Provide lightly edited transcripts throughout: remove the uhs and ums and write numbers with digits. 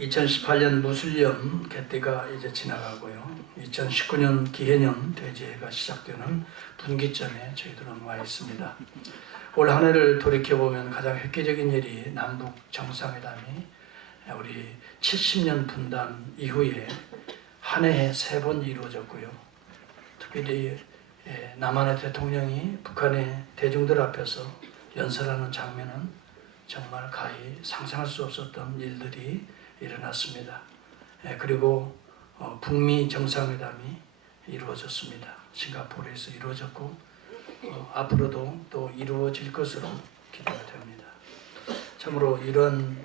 2018년 무술년 개띠가 이제 지나가고요. 2019년 기해년 돼지해가 시작되는 분기점에 저희들은 와 있습니다. 올 한 해를 돌이켜보면 가장 획기적인 일이 남북 정상회담이 우리 70년 분단 이후에 한 해에 3번 이루어졌고요. 특별히 남한의 대통령이 북한의 대중들 앞에서 연설하는 장면은 정말 가히 상상할 수 없었던 일들이 일어났습니다. 그리고 북미 정상회담이 이루어졌습니다. 싱가포르에서 이루어졌고 앞으로도 또 이루어질 것으로 기대가 됩니다. 참으로 이런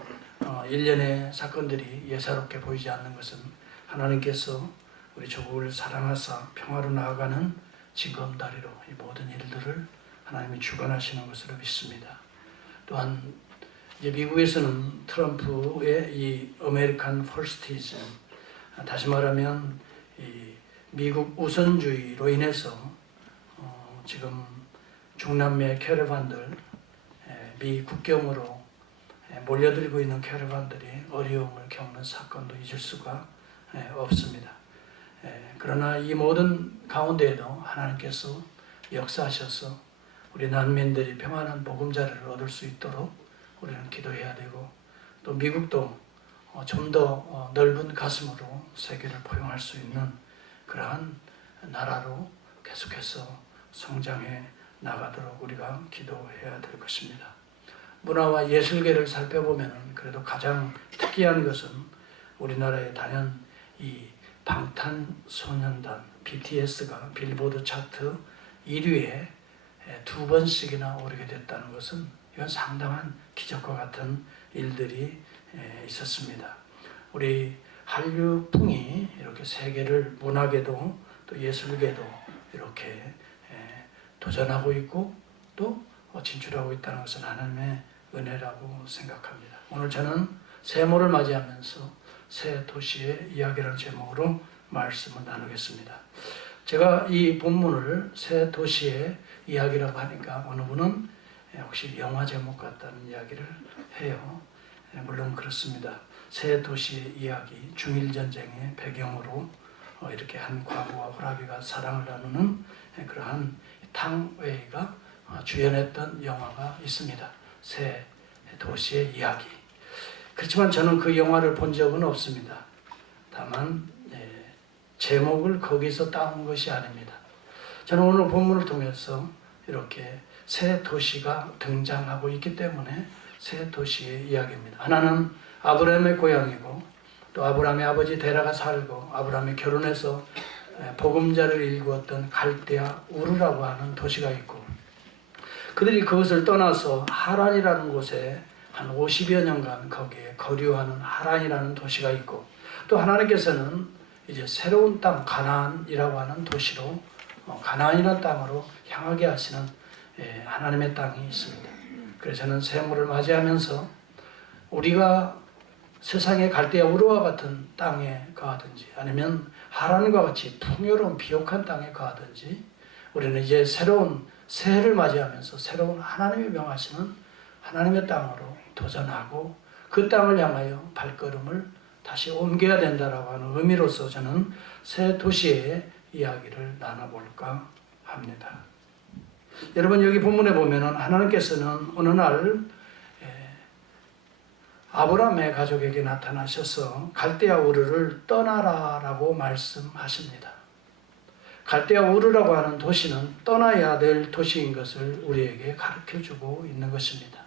일련의 사건들이 예사롭게 보이지 않는 것은 하나님께서 우리 조국을 사랑하사 평화로 나아가는 징검다리로 이 모든 일들을 하나님이 주관하시는 것으로 믿습니다. 또한 이제 미국에서는 트럼프의 이 아메리칸 퍼스티즘, 다시 말하면 이 미국 우선주의로 인해서 지금 중남미 캐러반들, 미 국경으로 몰려들고 있는 캐러반들이 어려움을 겪는 사건도 잊을 수가 없습니다. 그러나 이 모든 가운데에도 하나님께서 역사하셔서 우리 난민들이 평안한 보금자리를 얻을 수 있도록 우리는 기도해야 되고, 또 미국도 좀 더 넓은 가슴으로 세계를 포용할 수 있는 그러한 나라로 계속해서 성장해 나가도록 우리가 기도해야 될 것입니다. 문화와 예술계를 살펴보면 그래도 가장 특이한 것은 우리나라의 단연 이 방탄소년단 BTS가 빌보드 차트 1위에 2번씩이나 오르게 됐다는 것은 이건 상당한 기적과 같은 일들이 있었습니다. 우리 한류풍이 이렇게 세계를 문화계도 또 예술계도 이렇게 도전하고 있고 또 진출하고 있다는 것은 하나님의 은혜라고 생각합니다. 오늘 저는 새해를 맞이하면서 새 도시의 이야기라는 제목으로 말씀을 나누겠습니다. 제가 이 본문을 새 도시의 이야기라고 하니까 어느 분은 혹시 영화 제목 같다는 이야기를 해요. 물론 그렇습니다. 새 도시의 이야기, 중일전쟁의 배경으로 이렇게 한 과부와 호라비가 사랑을 나누는 그러한 탕웨이가 주연했던 영화가 있습니다. 새 도시의 이야기. 그렇지만 저는 그 영화를 본 적은 없습니다. 다만 제목을 거기서 따온 것이 아닙니다. 저는 오늘 본문을 통해서 이렇게 새 도시가 등장하고 있기 때문에 새 도시의 이야기입니다. 하나는 아브라함의 고향이고, 또 아브라함의 아버지 데라가 살고 아브라함이 결혼해서 보금자를 일구었던 갈대아 우르라고 하는 도시가 있고, 그들이 그것을 떠나서 하란이라는 곳에 한 50여 년간 거기에 거류하는 하란이라는 도시가 있고, 또 하나님께서는 이제 새로운 땅 가나안이라고 하는 도시로 가나안이라는 땅으로 향하게 하시는 하나님의 땅이 있습니다. 그래서 저는 새해를 맞이하면서 우리가 세상의 갈대아 우르와 같은 땅에 거하든지 아니면 하란과 같이 풍요로운 비옥한 땅에 거하든지 우리는 이제 새로운 새해를 맞이하면서 새로운 하나님이 명하시는 하나님의 땅으로 도전하고 그 땅을 향하여 발걸음을 다시 옮겨야 된다라고 하는 의미로서 저는 새 도시의 이야기를 나눠볼까 합니다. 여러분, 여기 본문에 보면은 하나님께서는 어느 날 아브라함의 가족에게 나타나셔서 갈대아 우르를 떠나라라고 말씀하십니다. 갈대아 우르라고 하는 도시는 떠나야 될 도시인 것을 우리에게 가르쳐주고 있는 것입니다.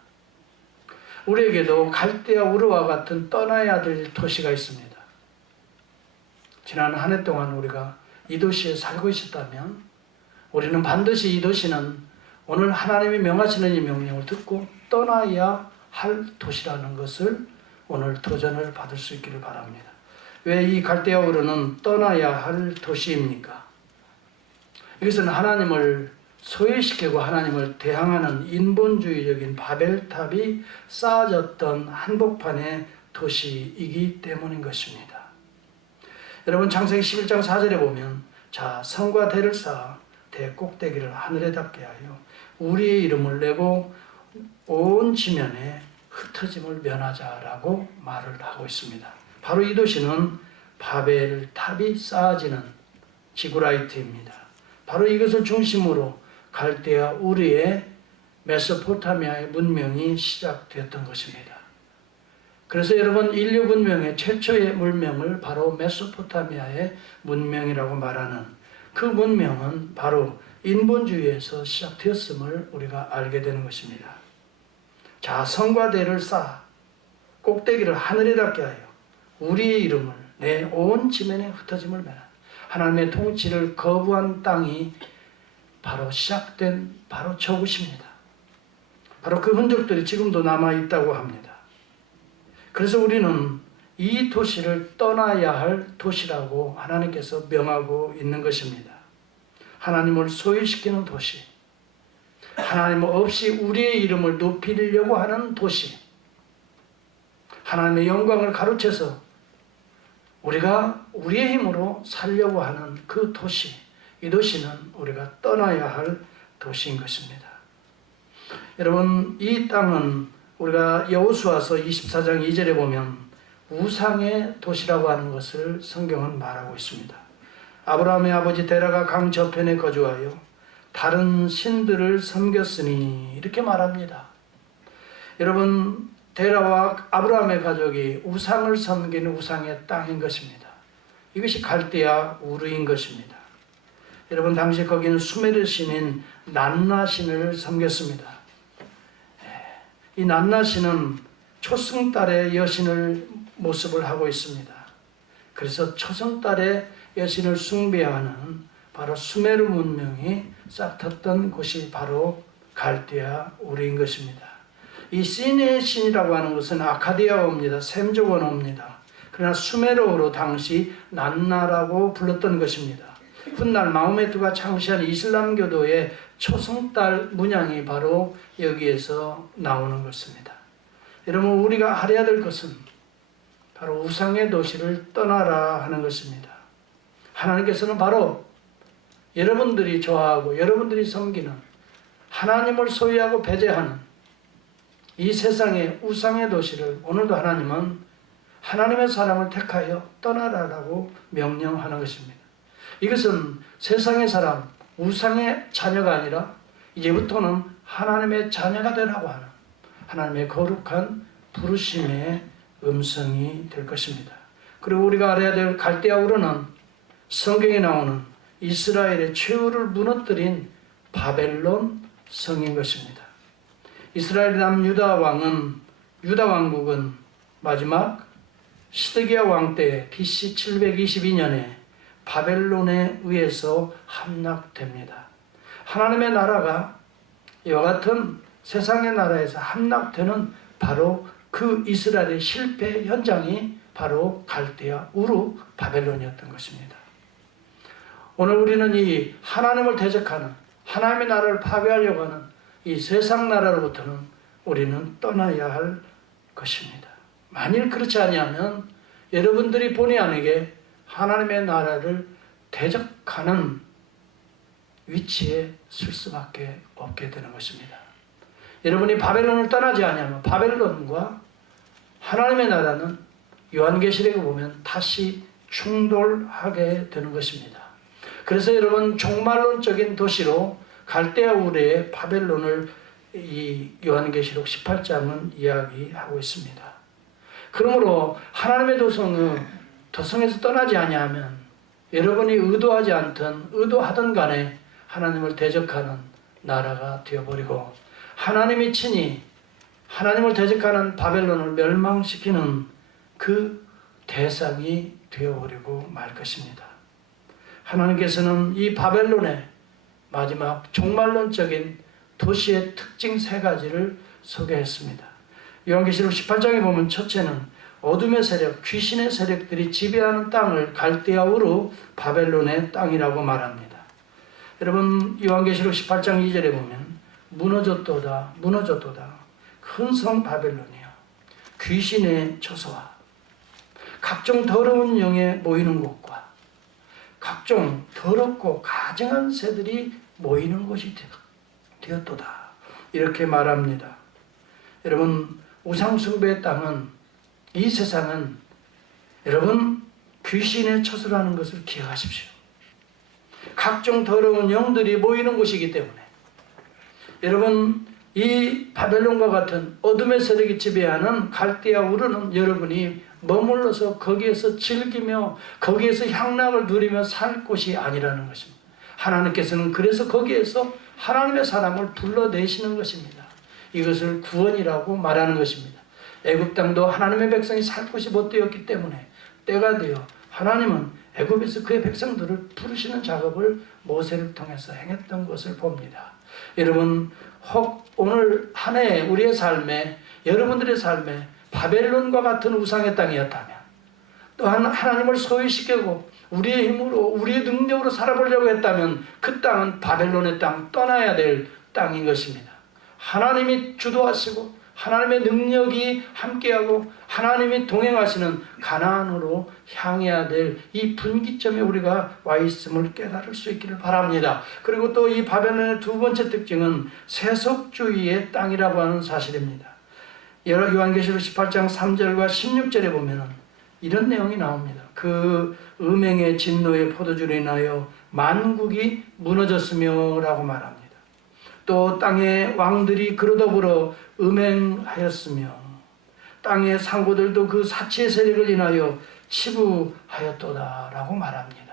우리에게도 갈대아 우르와 같은 떠나야 될 도시가 있습니다. 지난 한 해 동안 우리가 이 도시에 살고 있었다면 우리는 반드시 이 도시는 오늘 하나님이 명하시는 이 명령을 듣고 떠나야 할 도시라는 것을 오늘 도전을 받을 수 있기를 바랍니다. 왜 이 갈대아 우르는 떠나야 할 도시입니까? 이것은 하나님을 소외시키고 하나님을 대항하는 인본주의적인 바벨탑이 쌓아졌던 한복판의 도시이기 때문인 것입니다. 여러분, 창세기 11장 4절에 보면 자, 성과 대를 쌓아 대 꼭대기를 하늘에 닿게 하여 우리의 이름을 내고 온 지면에 흩어짐을 면하자라고 말을 하고 있습니다. 바로 이 도시는 바벨탑이 쌓아지는 지구라이트입니다. 바로 이것을 중심으로 갈대아 우르의 메소포타미아의 문명이 시작되었던 것입니다. 그래서 여러분 인류 문명의 최초의 문명을 바로 메소포타미아의 문명이라고 말하는 그 문명은 바로 인본주의에서 시작되었음을 우리가 알게 되는 것입니다. 자, 성과 대를 쌓아 꼭대기를 하늘에 닿게 하여 우리의 이름을 내 온 지면에 흩어짐을 매라. 하나님의 통치를 거부한 땅이 바로 시작된 바로 저곳입니다. 바로 그 흔적들이 지금도 남아있다고 합니다. 그래서 우리는 이 도시를 떠나야 할 도시라고 하나님께서 명하고 있는 것입니다. 하나님을 소유시키는 도시, 하나님 없이 우리의 이름을 높이려고 하는 도시, 하나님의 영광을 가로채서 우리가 우리의 힘으로 살려고 하는 그 도시, 이 도시는 우리가 떠나야 할 도시인 것입니다. 여러분, 이 땅은 우리가 여호수아서 24장 2절에 보면 우상의 도시라고 하는 것을 성경은 말하고 있습니다. 아브라함의 아버지 데라가 강 저편에 거주하여 다른 신들을 섬겼으니 이렇게 말합니다. 여러분, 데라와 아브라함의 가족이 우상을 섬기는 우상의 땅인 것입니다. 이것이 갈대아 우르인 것입니다. 여러분, 당시 거기는 수메르 신인 난나 신을 섬겼습니다. 이 난나 신은 초승달의 여신을 모습을 하고 있습니다. 그래서 초승달의 여신을 숭배하는 바로 수메르 문명이 싹텄던 곳이 바로 갈대아 우르인 것입니다. 이 시네의 신이라고 하는 것은 아카디아어입니다. 셈족 언어입니다. 그러나 수메르어로 당시 난나라고 불렀던 것입니다. 훗날 마호메트가 창시한 이슬람교도의 초승달 문양이 바로 여기에서 나오는 것입니다. 여러분, 우리가 알아야 될 것은 바로 우상의 도시를 떠나라 하는 것입니다. 하나님께서는 바로 여러분들이 좋아하고 여러분들이 섬기는 하나님을 소유하고 배제하는 이 세상의 우상의 도시를 오늘도 하나님은 하나님의 사람을 택하여 떠나라라고 명령하는 것입니다. 이것은 세상의 사람, 우상의 자녀가 아니라 이제부터는 하나님의 자녀가 되라고 하는 하나님의 거룩한 부르심의 음성이 될 것입니다. 그리고 우리가 알아야 될 갈대아 우르는 성경에 나오는 이스라엘의 최후를 무너뜨린 바벨론 성인 것입니다. 이스라엘 남 유다 왕국은 마지막 시드기야 왕 때 BC 722년에 바벨론에 의해서 함락됩니다. 하나님의 나라가 이와 같은 세상의 나라에서 함락되는 바로 그 이스라엘의 실패 현장이 바로 갈대아 우르 바벨론이었던 것입니다. 오늘 우리는 이 하나님을 대적하는 하나님의 나라를 파괴하려고 하는 이 세상 나라로부터는 우리는 떠나야 할 것입니다. 만일 그렇지 아니하면 여러분들이 본의 아니게 하나님의 나라를 대적하는 위치에 설 수밖에 없게 되는 것입니다. 여러분이 바벨론을 떠나지 아니하면 바벨론과 하나님의 나라는 요한계시록에 보면 다시 충돌하게 되는 것입니다. 그래서 여러분, 종말론적인 도시로 갈대아 우르의 바벨론을 이 요한계시록 18장은 이야기하고 있습니다. 그러므로 하나님의 도성에서 떠나지 아니하면 여러분이 의도하지 않든 의도하든 간에 하나님을 대적하는 나라가 되어버리고 하나님이 친히 하나님을 대적하는 바벨론을 멸망시키는 그 대상이 되어버리고 말 것입니다. 하나님께서는 이 바벨론의 마지막 종말론적인 도시의 특징 3가지를 소개했습니다. 요한계시록 18장에 보면 첫째는 어둠의 세력, 귀신의 세력들이 지배하는 땅을 갈대아 우르 바벨론의 땅이라고 말합니다. 여러분, 요한계시록 18장 2절에 보면 무너졌도다 무너졌도다 큰 성 바벨론이여 귀신의 처소와 각종 더러운 영에 모이는 곳과 각종 더럽고 가증한 새들이 모이는 곳이 되었도다 이렇게 말합니다. 여러분, 우상숭배의 땅은 이 세상은 여러분, 귀신의 처소라는 것을 기억하십시오. 각종 더러운 영들이 모이는 곳이기 때문에 여러분, 이 바벨론과 같은 어둠의 세력이 지배하는 갈대아 우르는 여러분이 머물러서 거기에서 즐기며 거기에서 향락을 누리며 살 곳이 아니라는 것입니다. 하나님께서는 그래서 거기에서 하나님의 사람을 불러내시는 것입니다. 이것을 구원이라고 말하는 것입니다. 애굽 땅도 하나님의 백성이 살 곳이 못 되었기 때문에 때가 되어 하나님은 애굽에서 그의 백성들을 부르시는 작업을 모세를 통해서 행했던 것을 봅니다. 여러분, 혹 오늘 한 해 우리의 삶에, 여러분들의 삶에 바벨론과 같은 우상의 땅이었다면, 또한 하나님을 소유시키고 우리의 힘으로, 우리의 능력으로 살아보려고 했다면 그 땅은 바벨론의 땅, 떠나야 될 땅인 것입니다. 하나님이 주도하시고 하나님의 능력이 함께하고 하나님이 동행하시는 가나안으로 향해야 될 이 분기점에 우리가 와 있음을 깨달을 수 있기를 바랍니다. 그리고 또 이 바벨론의 두 번째 특징은 세속주의의 땅이라고 하는 사실입니다. 요한계시록 18장 3절과 16절에 보면 이런 내용이 나옵니다. 그 음행의 진노의 포도주로 인하여 만국이 무너졌으며 라고 말합니다. 또 땅의 왕들이 그로 더불어 음행하였으며 땅의 상고들도 그 사치의 세력을 인하여 치부하였도다 라고 말합니다.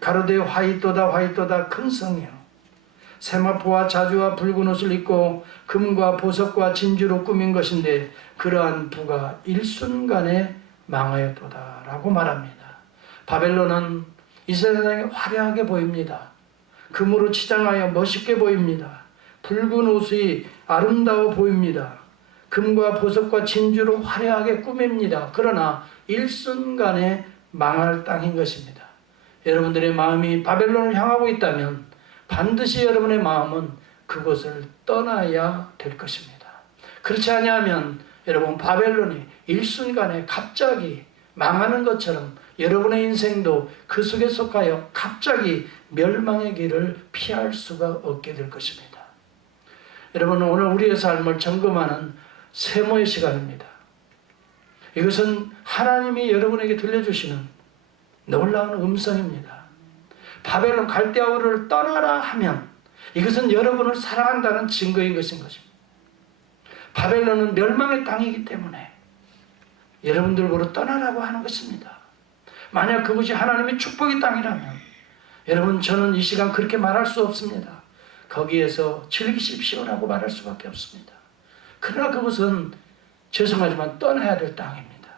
가로되 화이또다 화이또다 큰 성이요 세마포와 자주와 붉은 옷을 입고 금과 보석과 진주로 꾸민 것인데 그러한 부가 일순간에 망하였도다 라고 말합니다. 바벨론은 이 세상에 화려하게 보입니다. 금으로 치장하여 멋있게 보입니다. 붉은 옷이 아름다워 보입니다. 금과 보석과 진주로 화려하게 꾸밉니다. 그러나 일순간에 망할 땅인 것입니다. 여러분들의 마음이 바벨론을 향하고 있다면 반드시 여러분의 마음은 그곳을 떠나야 될 것입니다. 그렇지 아니하면 여러분, 바벨론이 일순간에 갑자기 망하는 것처럼 여러분의 인생도 그 속에 속하여 갑자기 멸망의 길을 피할 수가 없게 될 것입니다. 여러분, 오늘 우리의 삶을 점검하는 세모의 시간입니다. 이것은 하나님이 여러분에게 들려주시는 놀라운 음성입니다. 바벨론 갈대아우르를 떠나라 하면 이것은 여러분을 사랑한다는 증거인 것입니다. 바벨론은 멸망의 땅이기 때문에 여러분들보러 떠나라고 하는 것입니다. 만약 그것이 하나님의 축복의 땅이라면 여러분, 저는 이 시간 그렇게 말할 수 없습니다. 거기에서 즐기십시오라고 말할 수밖에 없습니다. 그러나 그것은 죄송하지만 떠나야 될 땅입니다.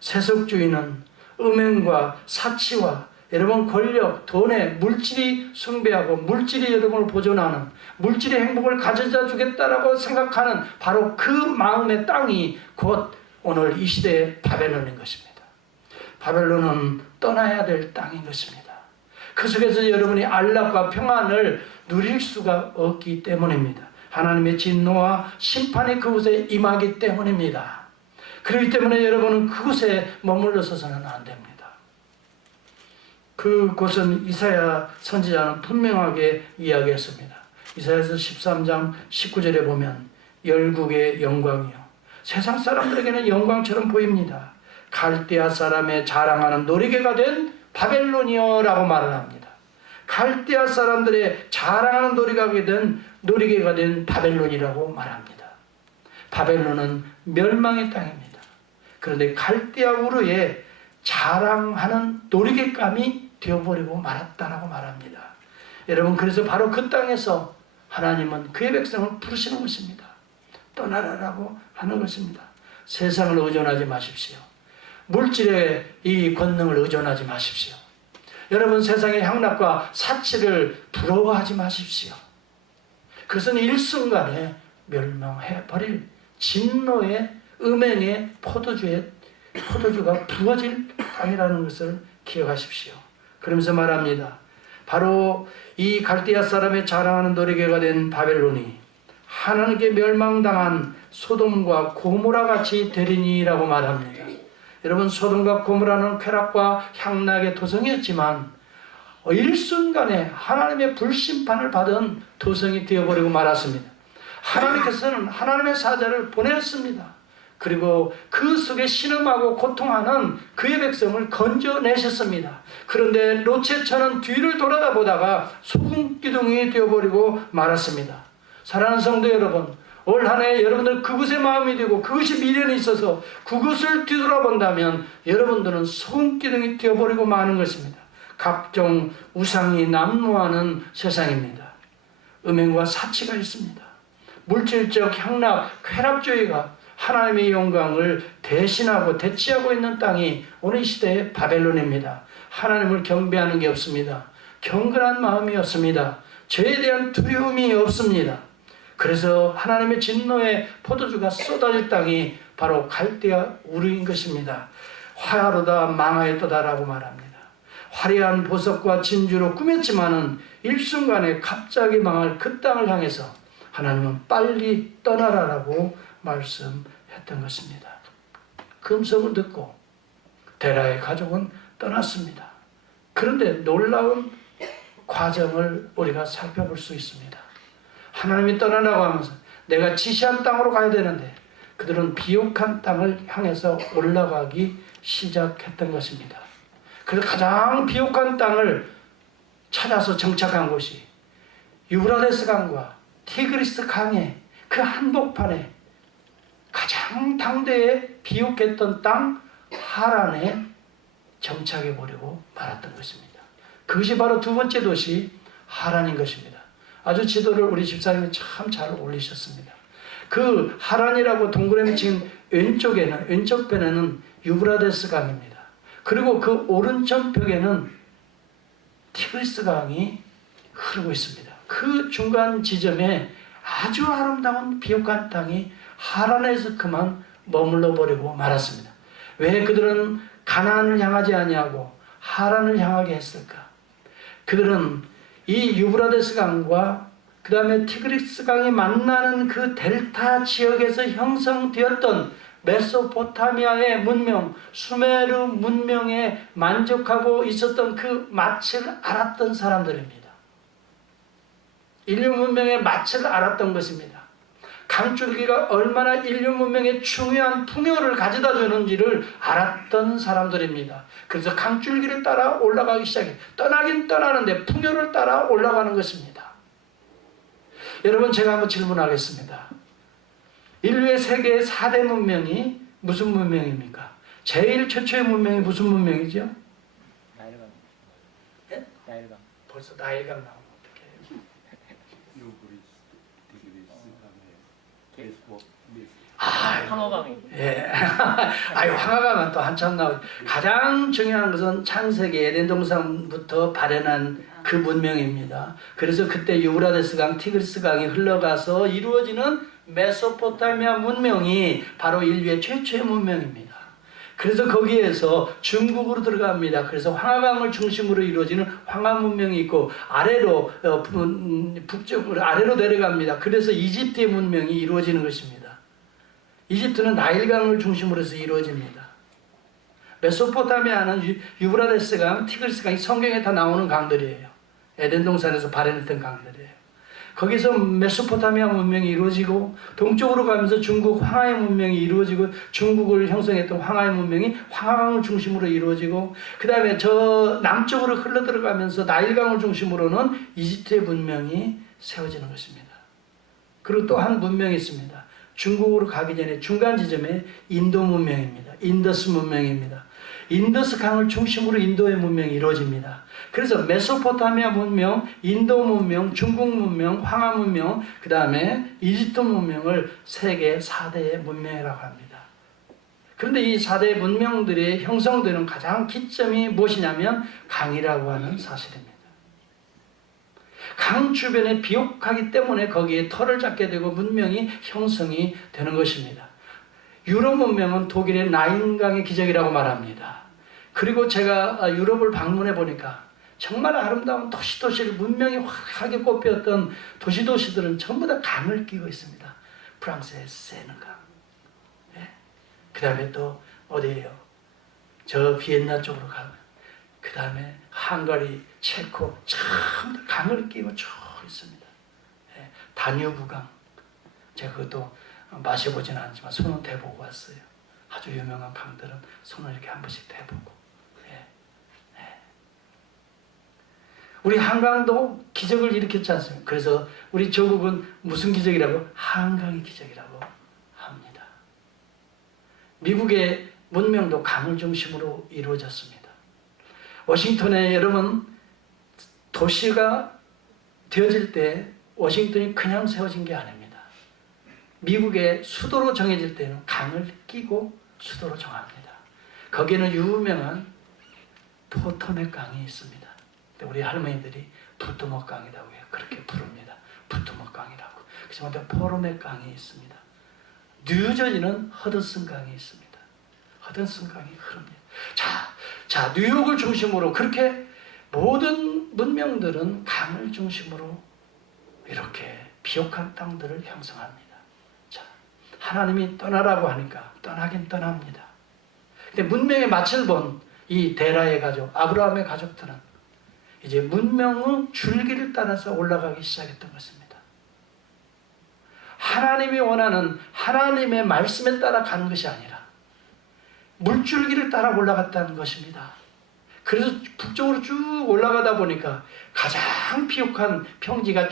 세속주의는 음행과 사치와 여러분 권력, 돈에 물질이 숭배하고 물질이 여러분을 보존하는, 물질의 행복을 가져다 주겠다라고 생각하는 바로 그 마음의 땅이 곧 오늘 이 시대의 바벨론인 것입니다. 바벨론은 떠나야 될 땅인 것입니다. 그 속에서 여러분이 안락과 평안을 누릴 수가 없기 때문입니다. 하나님의 진노와 심판이 그곳에 임하기 때문입니다. 그렇기 때문에 여러분은 그곳에 머물러서는 안 됩니다. 그곳은 이사야 선지자는 분명하게 이야기했습니다. 이사야서 13장 19절에 보면 열국의 영광이요 세상 사람들에게는 영광처럼 보입니다. 갈대아 사람의 자랑하는 노리개가 된 바벨론이요 라고 말을 합니다. 갈대아 사람들의 자랑하는 노리개가 된 바벨론이라고 말합니다. 바벨론은 멸망의 땅입니다. 그런데 갈대아 우르에 자랑하는 노리개감이 되어버리고 말았다라고 말합니다. 여러분, 그래서 바로 그 땅에서 하나님은 그의 백성을 부르시는 것입니다. 떠나라라고 하는 것입니다. 세상을 의존하지 마십시오. 물질의 이 권능을 의존하지 마십시오. 여러분, 세상의 향락과 사치를 부러워하지 마십시오. 그것은 일순간에 멸망해버릴 진노의 음행의 포도주가 부어질 땅이라는 것을 기억하십시오. 그러면서 말합니다. 바로 이 갈대아 사람의 자랑하는 노리개가 된 바벨론이 하나님께 멸망당한 소돔과 고모라 같이 되리니라고 말합니다. 여러분, 소돔과 고모라는 쾌락과 향락의 도성이었지만 일순간에 하나님의 불심판을 받은 도성이 되어버리고 말았습니다. 하나님께서는 하나님의 사자를 보내었습니다. 그리고 그 속에 신음하고 고통하는 그의 백성을 건져내셨습니다. 그런데 롯의 뒤를 돌아다보다가 소금 기둥이 되어버리고 말았습니다. 사랑하는 성도 여러분, 올 한 해 여러분들 그것에 마음이 되고 그것이 미련이 있어서 그것을 뒤돌아본다면 여러분들은 소금 기둥이 되어버리고 마는 것입니다. 각종 우상이 난무하는 세상입니다. 음행과 사치가 있습니다. 물질적 향락, 쾌락주의가 하나님의 영광을 대신하고 대치하고 있는 땅이 오늘 이 시대의 바벨론입니다. 하나님을 경배하는 게 없습니다. 경건한 마음이 없습니다. 죄에 대한 두려움이 없습니다. 그래서 하나님의 진노의 포도주가 쏟아질 땅이 바로 갈대아 우르인 것입니다. 화야로다 망하였도다라고 말합니다. 화려한 보석과 진주로 꾸몄지만은 일순간에 갑자기 망할 그 땅을 향해서 하나님은 빨리 떠나라라고 말씀했던 것입니다. 금성을 듣고 데라의 가족은 떠났습니다. 그런데 놀라운 과정을 우리가 살펴볼 수 있습니다. 하나님이 떠나라고 하면서 내가 지시한 땅으로 가야 되는데 그들은 비옥한 땅을 향해서 올라가기 시작했던 것입니다. 그래서 가장 비옥한 땅을 찾아서 정착한 곳이 유브라데스 강과 티그리스 강의 그 한복판에 가장 당대에 비옥했던 땅 하란에 정착해버리고 말았던 것입니다. 그것이 바로 두 번째 도시 하란인 것입니다. 아주 지도를 우리 집사님이 참 잘 올리셨습니다. 그 하란이라고 동그라미 친 왼쪽 편에는 유브라데스 강입니다. 그리고 그 오른쪽 벽에는 티그리스 강이 흐르고 있습니다. 그 중간 지점에 아주 아름다운 비옥한 땅이 하란에서 그만 머물러 버리고 말았습니다. 왜 그들은 가나안을 향하지 아니하고 하란을 향하게 했을까? 그들은 이 유브라데스 강과 그 다음에 티그리스 강이 만나는 그 델타 지역에서 형성되었던 메소포타미아의 문명, 수메르 문명에 만족하고 있었던 그 맛을 알았던 사람들입니다. 인류 문명의 맛을 알았던 것입니다. 강줄기가 얼마나 인류 문명에 중요한 풍요를 가져다 주는지를 알았던 사람들입니다. 그래서 강줄기를 따라 올라가기 시작해. 떠나긴 떠나는데 풍요를 따라 올라가는 것입니다. 여러분, 제가 한번 질문하겠습니다. 인류의 세계의 4대 문명이 무슨 문명입니까? 제일 최초의 문명이 무슨 문명이죠? 나일강. 예? 나일강. 벌써 나일강 나오면 어떡해요? 황허강이. 예. 아유, 황허강은 또 한참 나오죠. 가장 중요한 것은 창세기 에덴 동산부터 발현한 그 문명입니다. 그래서 그때 유브라데스 강, 티그리스 강이 흘러가서 이루어지는 메소포타미아 문명이 바로 인류의 최초의 문명입니다. 그래서 거기에서 중국으로 들어갑니다. 그래서 황하강을 중심으로 이루어지는 황하 문명이 있고 아래로 북쪽으로 아래로 내려갑니다. 그래서 이집트의 문명이 이루어지는 것입니다. 이집트는 나일강을 중심으로 해서 이루어집니다. 메소포타미아는 유브라데스 강, 티그리스 강이 성경에 다 나오는 강들이에요. 에덴 동산에서 발현했던 강들이에요. 거기서 메소포타미아 문명이 이루어지고 동쪽으로 가면서 중국 황하의 문명이 이루어지고 중국을 형성했던 황하의 문명이 황하강을 중심으로 이루어지고 그 다음에 저 남쪽으로 흘러들어가면서 나일강을 중심으로는 이집트의 문명이 세워지는 것입니다. 그리고 또 한 문명이 있습니다. 중국으로 가기 전에 중간 지점에 인도 문명입니다. 인더스 문명입니다. 인더스 강을 중심으로 인도의 문명이 이루어집니다. 그래서 메소포타미아 문명, 인도 문명, 중국 문명, 황하 문명, 그 다음에 이집트 문명을 세계 4대의 문명이라고 합니다. 그런데 이 4대 문명들이 형성되는 가장 기점이 무엇이냐면 강이라고 하는 사실입니다. 강 주변에 비옥하기 때문에 거기에 털을 잡게 되고 문명이 형성이 되는 것입니다. 유럽 문명은 독일의 나인강의 기적이라고 말합니다. 그리고 제가 유럽을 방문해 보니까 정말 아름다운 도시도시를 문명이 확하게 꼽혔던 도시들은 전부 다 강을 끼고 있습니다. 프랑스의 세느강, 네? 그 다음에 또 어디예요? 저 비엔나 쪽으로 가면 그 다음에 헝가리, 체코 전부 다 강을 끼고 쭉 있습니다. 네? 다뉴브강, 제가 그것도 마셔보지는 않지만 손은 대보고 왔어요. 아주 유명한 강들은 손을 이렇게 한 번씩 대보고. 예. 예. 우리 한강도 기적을 일으켰지 않습니까? 그래서 우리 조국은 무슨 기적이라고? 한강의 기적이라고 합니다. 미국의 문명도 강을 중심으로 이루어졌습니다. 워싱턴에 여러분 도시가 되어질 때 워싱턴이 그냥 세워진 게 아닙니다. 미국의 수도로 정해질 때는 강을 끼고 수도로 정합니다. 거기에는 유명한 포토맥 강이 있습니다. 우리 할머니들이 부뚜먹 강이라고 해요. 그렇게 부릅니다. 부뚜먹 강이라고. 그래서 포로맥 강이 있습니다. 뉴저지는 허드슨 강이 있습니다. 허드슨 강이 흐릅니다. 자, 뉴욕을 중심으로 그렇게 모든 문명들은 강을 중심으로 이렇게 비옥한 땅들을 형성합니다. 자, 하나님이 떠나라고 하니까 떠나긴 떠납니다. 근데 문명의 맛을 본 이 데라의 가족, 아브라함의 가족들은 이제 문명의 줄기를 따라서 올라가기 시작했던 것입니다. 하나님이 원하는 하나님의 말씀에 따라 가는 것이 아니라 물줄기를 따라 올라갔다는 것입니다. 그래서 북쪽으로 쭉 올라가다 보니까 가장 비옥한 평지가 쫙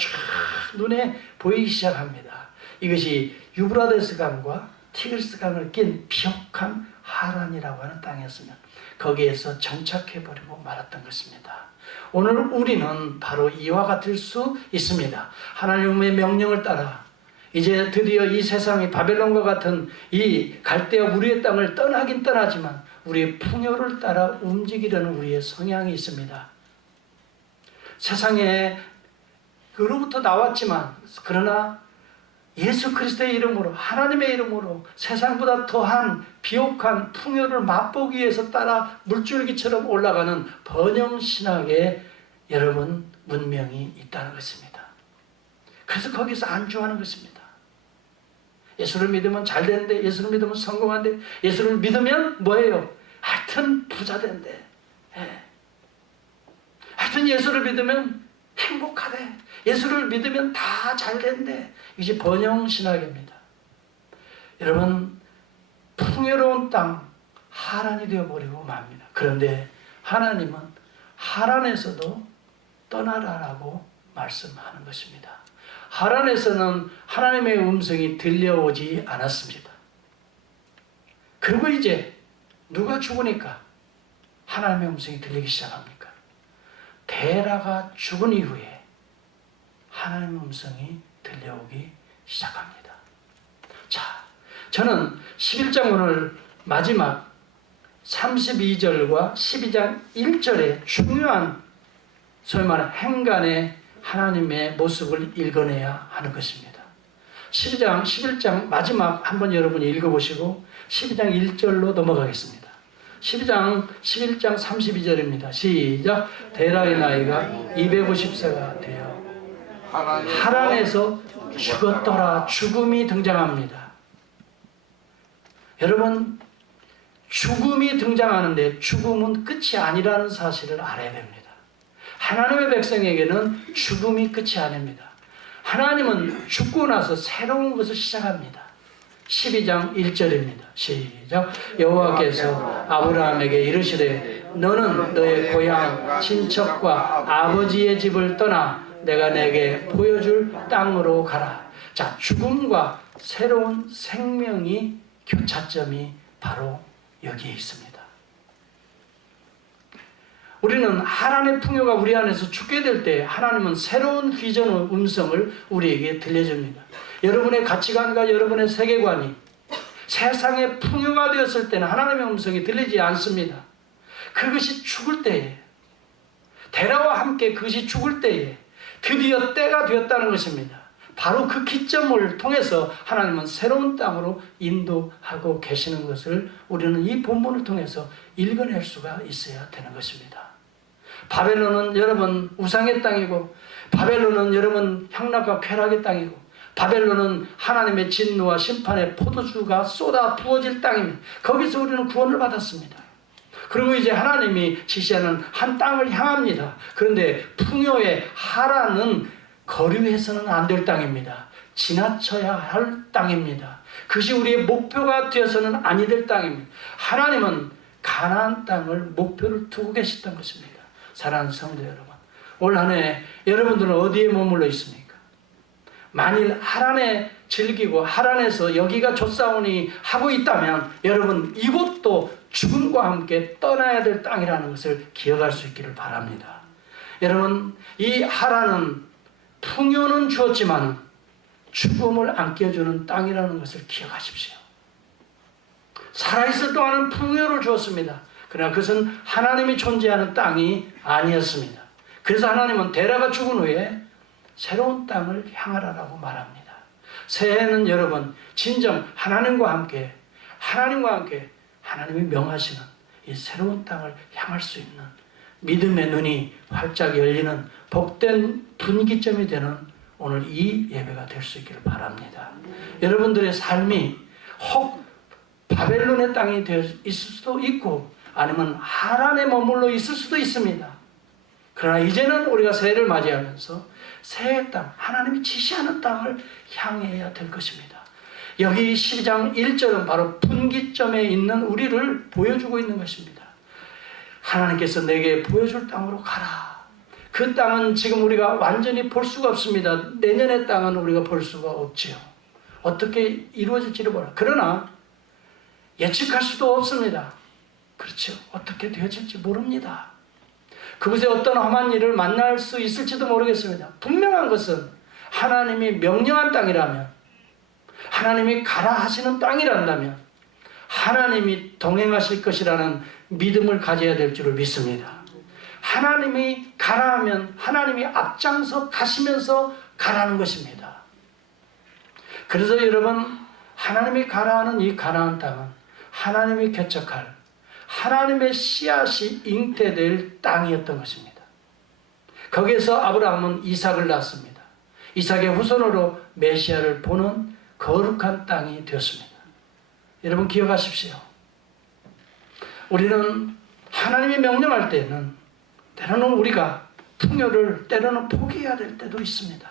눈에 보이기 시작합니다. 이것이 유브라데스 강과 티그리스 강을 낀 비옥한 하란이라고 하는 땅이었으면 거기에서 정착해버리고 말았던 것입니다. 오늘 우리는 바로 이와 같을 수 있습니다. 하나님의 명령을 따라 이제 드디어 이 세상이 바벨론과 같은 이 갈대아 우리의 땅을 떠나긴 떠나지만 우리의 풍요를 따라 움직이려는 우리의 성향이 있습니다. 세상에 그로부터 나왔지만 그러나 예수 그리스도의 이름으로 하나님의 이름으로 세상보다 더한 비옥한 풍요를 맛보기 위해서 따라 물줄기처럼 올라가는 번영신학의 여러분 문명이 있다는 것입니다. 그래서 거기서 안주하는 것입니다. 예수를 믿으면 잘 되는데, 예수를 믿으면 성공한대, 예수를 믿으면 뭐예요? 하여튼 부자 된대. 예. 하여튼 예수를 믿으면 행복하대. 예수를 믿으면 다 잘 된대. 이게 번영신학입니다. 여러분, 풍요로운 땅 하란이 되어버리고 맙니다. 그런데 하나님은 하란에서도 떠나라라고 말씀하는 것입니다. 하란에서는 하나님의 음성이 들려오지 않았습니다. 그리고 이제 누가 죽으니까 하나님의 음성이 들리기 시작합니까? 데라가 죽은 이후에 하나님의 음성이 들려오기 시작합니다. 자, 저는 11장 오늘 마지막 32절과 12장 1절의 중요한 소위 말하는 행간의 하나님의 모습을 읽어내야 하는 것입니다. 11장 마지막 한번 여러분이 읽어보시고 12장 1절로 넘어가겠습니다. 11장 32절입니다. 시작. 데라의 나이가 250세가 되어 하란에서 죽었더라. 죽음이 등장합니다. 여러분, 죽음이 등장하는데 죽음은 끝이 아니라는 사실을 알아야 됩니다. 하나님의 백성에게는 죽음이 끝이 아닙니다. 하나님은 죽고 나서 새로운 것을 시작합니다. 12장 1절입니다. 시작. 여호와께서 아브라함에게 이르시되 너는 너의 고향 친척과 아버지의 집을 떠나 내가 내게 보여줄 땅으로 가라. 자, 죽음과 새로운 생명이 교차점이 바로 여기에 있습니다. 우리는 하나님의 풍요가 우리 안에서 죽게 될 때 하나님은 새로운 비전의 음성을 우리에게 들려줍니다. 여러분의 가치관과 여러분의 세계관이 세상의 풍요가 되었을 때는 하나님의 음성이 들리지 않습니다. 그것이 죽을 때에, 데라와 함께 그것이 죽을 때에 드디어 때가 되었다는 것입니다. 바로 그 기점을 통해서 하나님은 새로운 땅으로 인도하고 계시는 것을 우리는 이 본문을 통해서 읽어낼 수가 있어야 되는 것입니다. 바벨론은 여러분 우상의 땅이고, 바벨론은 여러분 향락과 쾌락의 땅이고, 바벨론은 하나님의 진노와 심판의 포도주가 쏟아 부어질 땅입니다. 거기서 우리는 구원을 받았습니다. 그리고 이제 하나님이 지시하는 한 땅을 향합니다. 그런데 풍요의 하란은 거류해서는 안 될 땅입니다. 지나쳐야 할 땅입니다. 그것이 우리의 목표가 되어서는 아니 될 땅입니다. 하나님은 가나안 땅을 목표를 두고 계셨던 것입니다. 사랑하는 성도 여러분, 올 한 해 여러분들은 어디에 머물러 있습니까? 만일 하란에 즐기고 하란에서 여기가 좋사오니 하고 있다면 여러분 이곳도 죽음과 함께 떠나야 될 땅이라는 것을 기억할 수 있기를 바랍니다. 여러분, 이 하란은 풍요는 주었지만 죽음을 안겨주는 땅이라는 것을 기억하십시오. 살아있을 동안은 풍요를 주었습니다. 그러나 그것은 하나님이 존재하는 땅이 아니었습니다. 그래서 하나님은 데라가 죽은 후에 새로운 땅을 향하라고 말합니다. 새해는 여러분 진정 하나님과 함께 하나님이 명하시는 이 새로운 땅을 향할 수 있는 믿음의 눈이 활짝 열리는 복된 분기점이 되는 오늘 이 예배가 될 수 있기를 바랍니다. 여러분들의 삶이 혹 바벨론의 땅이 되어 있을 수도 있고 아니면 하란에 머물러 있을 수도 있습니다. 그러나 이제는 우리가 새해를 맞이하면서 새해 땅, 하나님이 지시하는 땅을 향해야 될 것입니다. 여기 12장 1절은 바로 분기점에 있는 우리를 보여주고 있는 것입니다. 하나님께서 내게 보여줄 땅으로 가라. 그 땅은 지금 우리가 완전히 볼 수가 없습니다. 내년의 땅은 우리가 볼 수가 없지요. 어떻게 이루어질지를 몰라. 그러나 예측할 수도 없습니다. 그렇죠. 어떻게 되어질지 모릅니다. 그곳에 어떤 험한 일을 만날 수 있을지도 모르겠습니다. 분명한 것은 하나님이 명령한 땅이라면, 하나님이 가라 하시는 땅이란다면 하나님이 동행하실 것이라는 믿음을 가져야 될 줄을 믿습니다. 하나님이 가라 하면 하나님이 앞장서 가시면서 가라는 것입니다. 그래서 여러분, 하나님이 가라 하는 이 가나안 땅은 하나님이 개척할 하나님의 씨앗이 잉태될 땅이었던 것입니다. 거기에서 아브라함은 이삭을 낳았습니다. 이삭의 후손으로 메시아를 보는 거룩한 땅이 되었습니다. 여러분 기억하십시오. 우리는 하나님이 명령할 때는 때로는 우리가 풍요를 때로는 포기해야 될 때도 있습니다.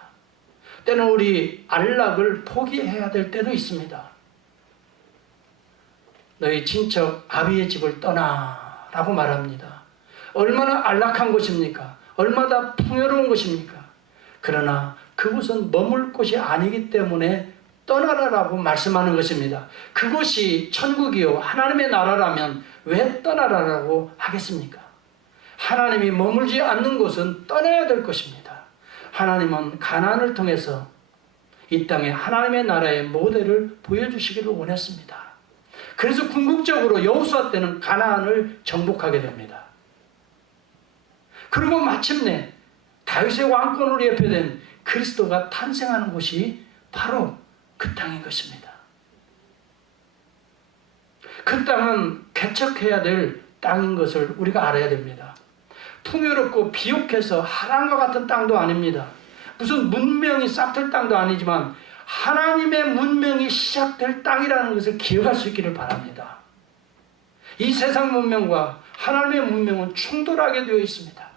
때로는 우리 안락을 포기해야 될 때도 있습니다. 너희 친척 아비의 집을 떠나 라고 말합니다. 얼마나 안락한 곳입니까? 얼마나 풍요로운 곳입니까? 그러나 그곳은 머물 곳이 아니기 때문에 떠나라라고 말씀하는 것입니다. 그곳이 천국이요 하나님의 나라라면 왜 떠나라라고 하겠습니까? 하나님이 머물지 않는 곳은 떠나야 될 것입니다. 하나님은 가나안을 통해서 이 땅에 하나님의 나라의 모델을 보여주시기를 원했습니다. 그래서 궁극적으로 여호수아 때는 가나안을 정복하게 됩니다. 그리고 마침내 다윗의 왕권으로 예표된 그리스도가 탄생하는 곳이 바로 그 땅인 것입니다. 그 땅은 개척해야 될 땅인 것을 우리가 알아야 됩니다. 풍요롭고 비옥해서 하란과 같은 땅도 아닙니다. 무슨 문명이 싹틀 땅도 아니지만 하나님의 문명이 시작될 땅이라는 것을 기억할 수 있기를 바랍니다. 이 세상 문명과 하나님의 문명은 충돌하게 되어 있습니다.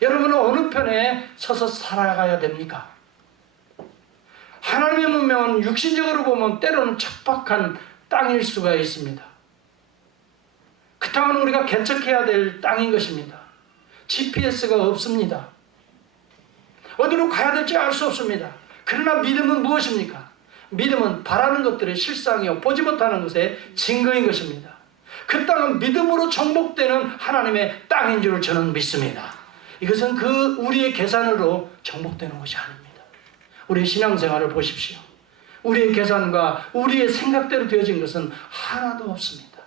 여러분은 어느 편에 서서 살아가야 됩니까? 하나님의 문명은 육신적으로 보면 때로는 척박한 땅일 수가 있습니다. 그 땅은 우리가 개척해야 될 땅인 것입니다. GPS가 없습니다. 어디로 가야 될지 알 수 없습니다. 그러나 믿음은 무엇입니까? 믿음은 바라는 것들의 실상이요 보지 못하는 것의 증거인 것입니다. 그 땅은 믿음으로 정복되는 하나님의 땅인 줄 저는 믿습니다. 이것은 그 우리의 계산으로 정복되는 것이 아닙니다. 우리의 신앙생활을 보십시오. 우리의 계산과 우리의 생각대로 되어진 것은 하나도 없습니다.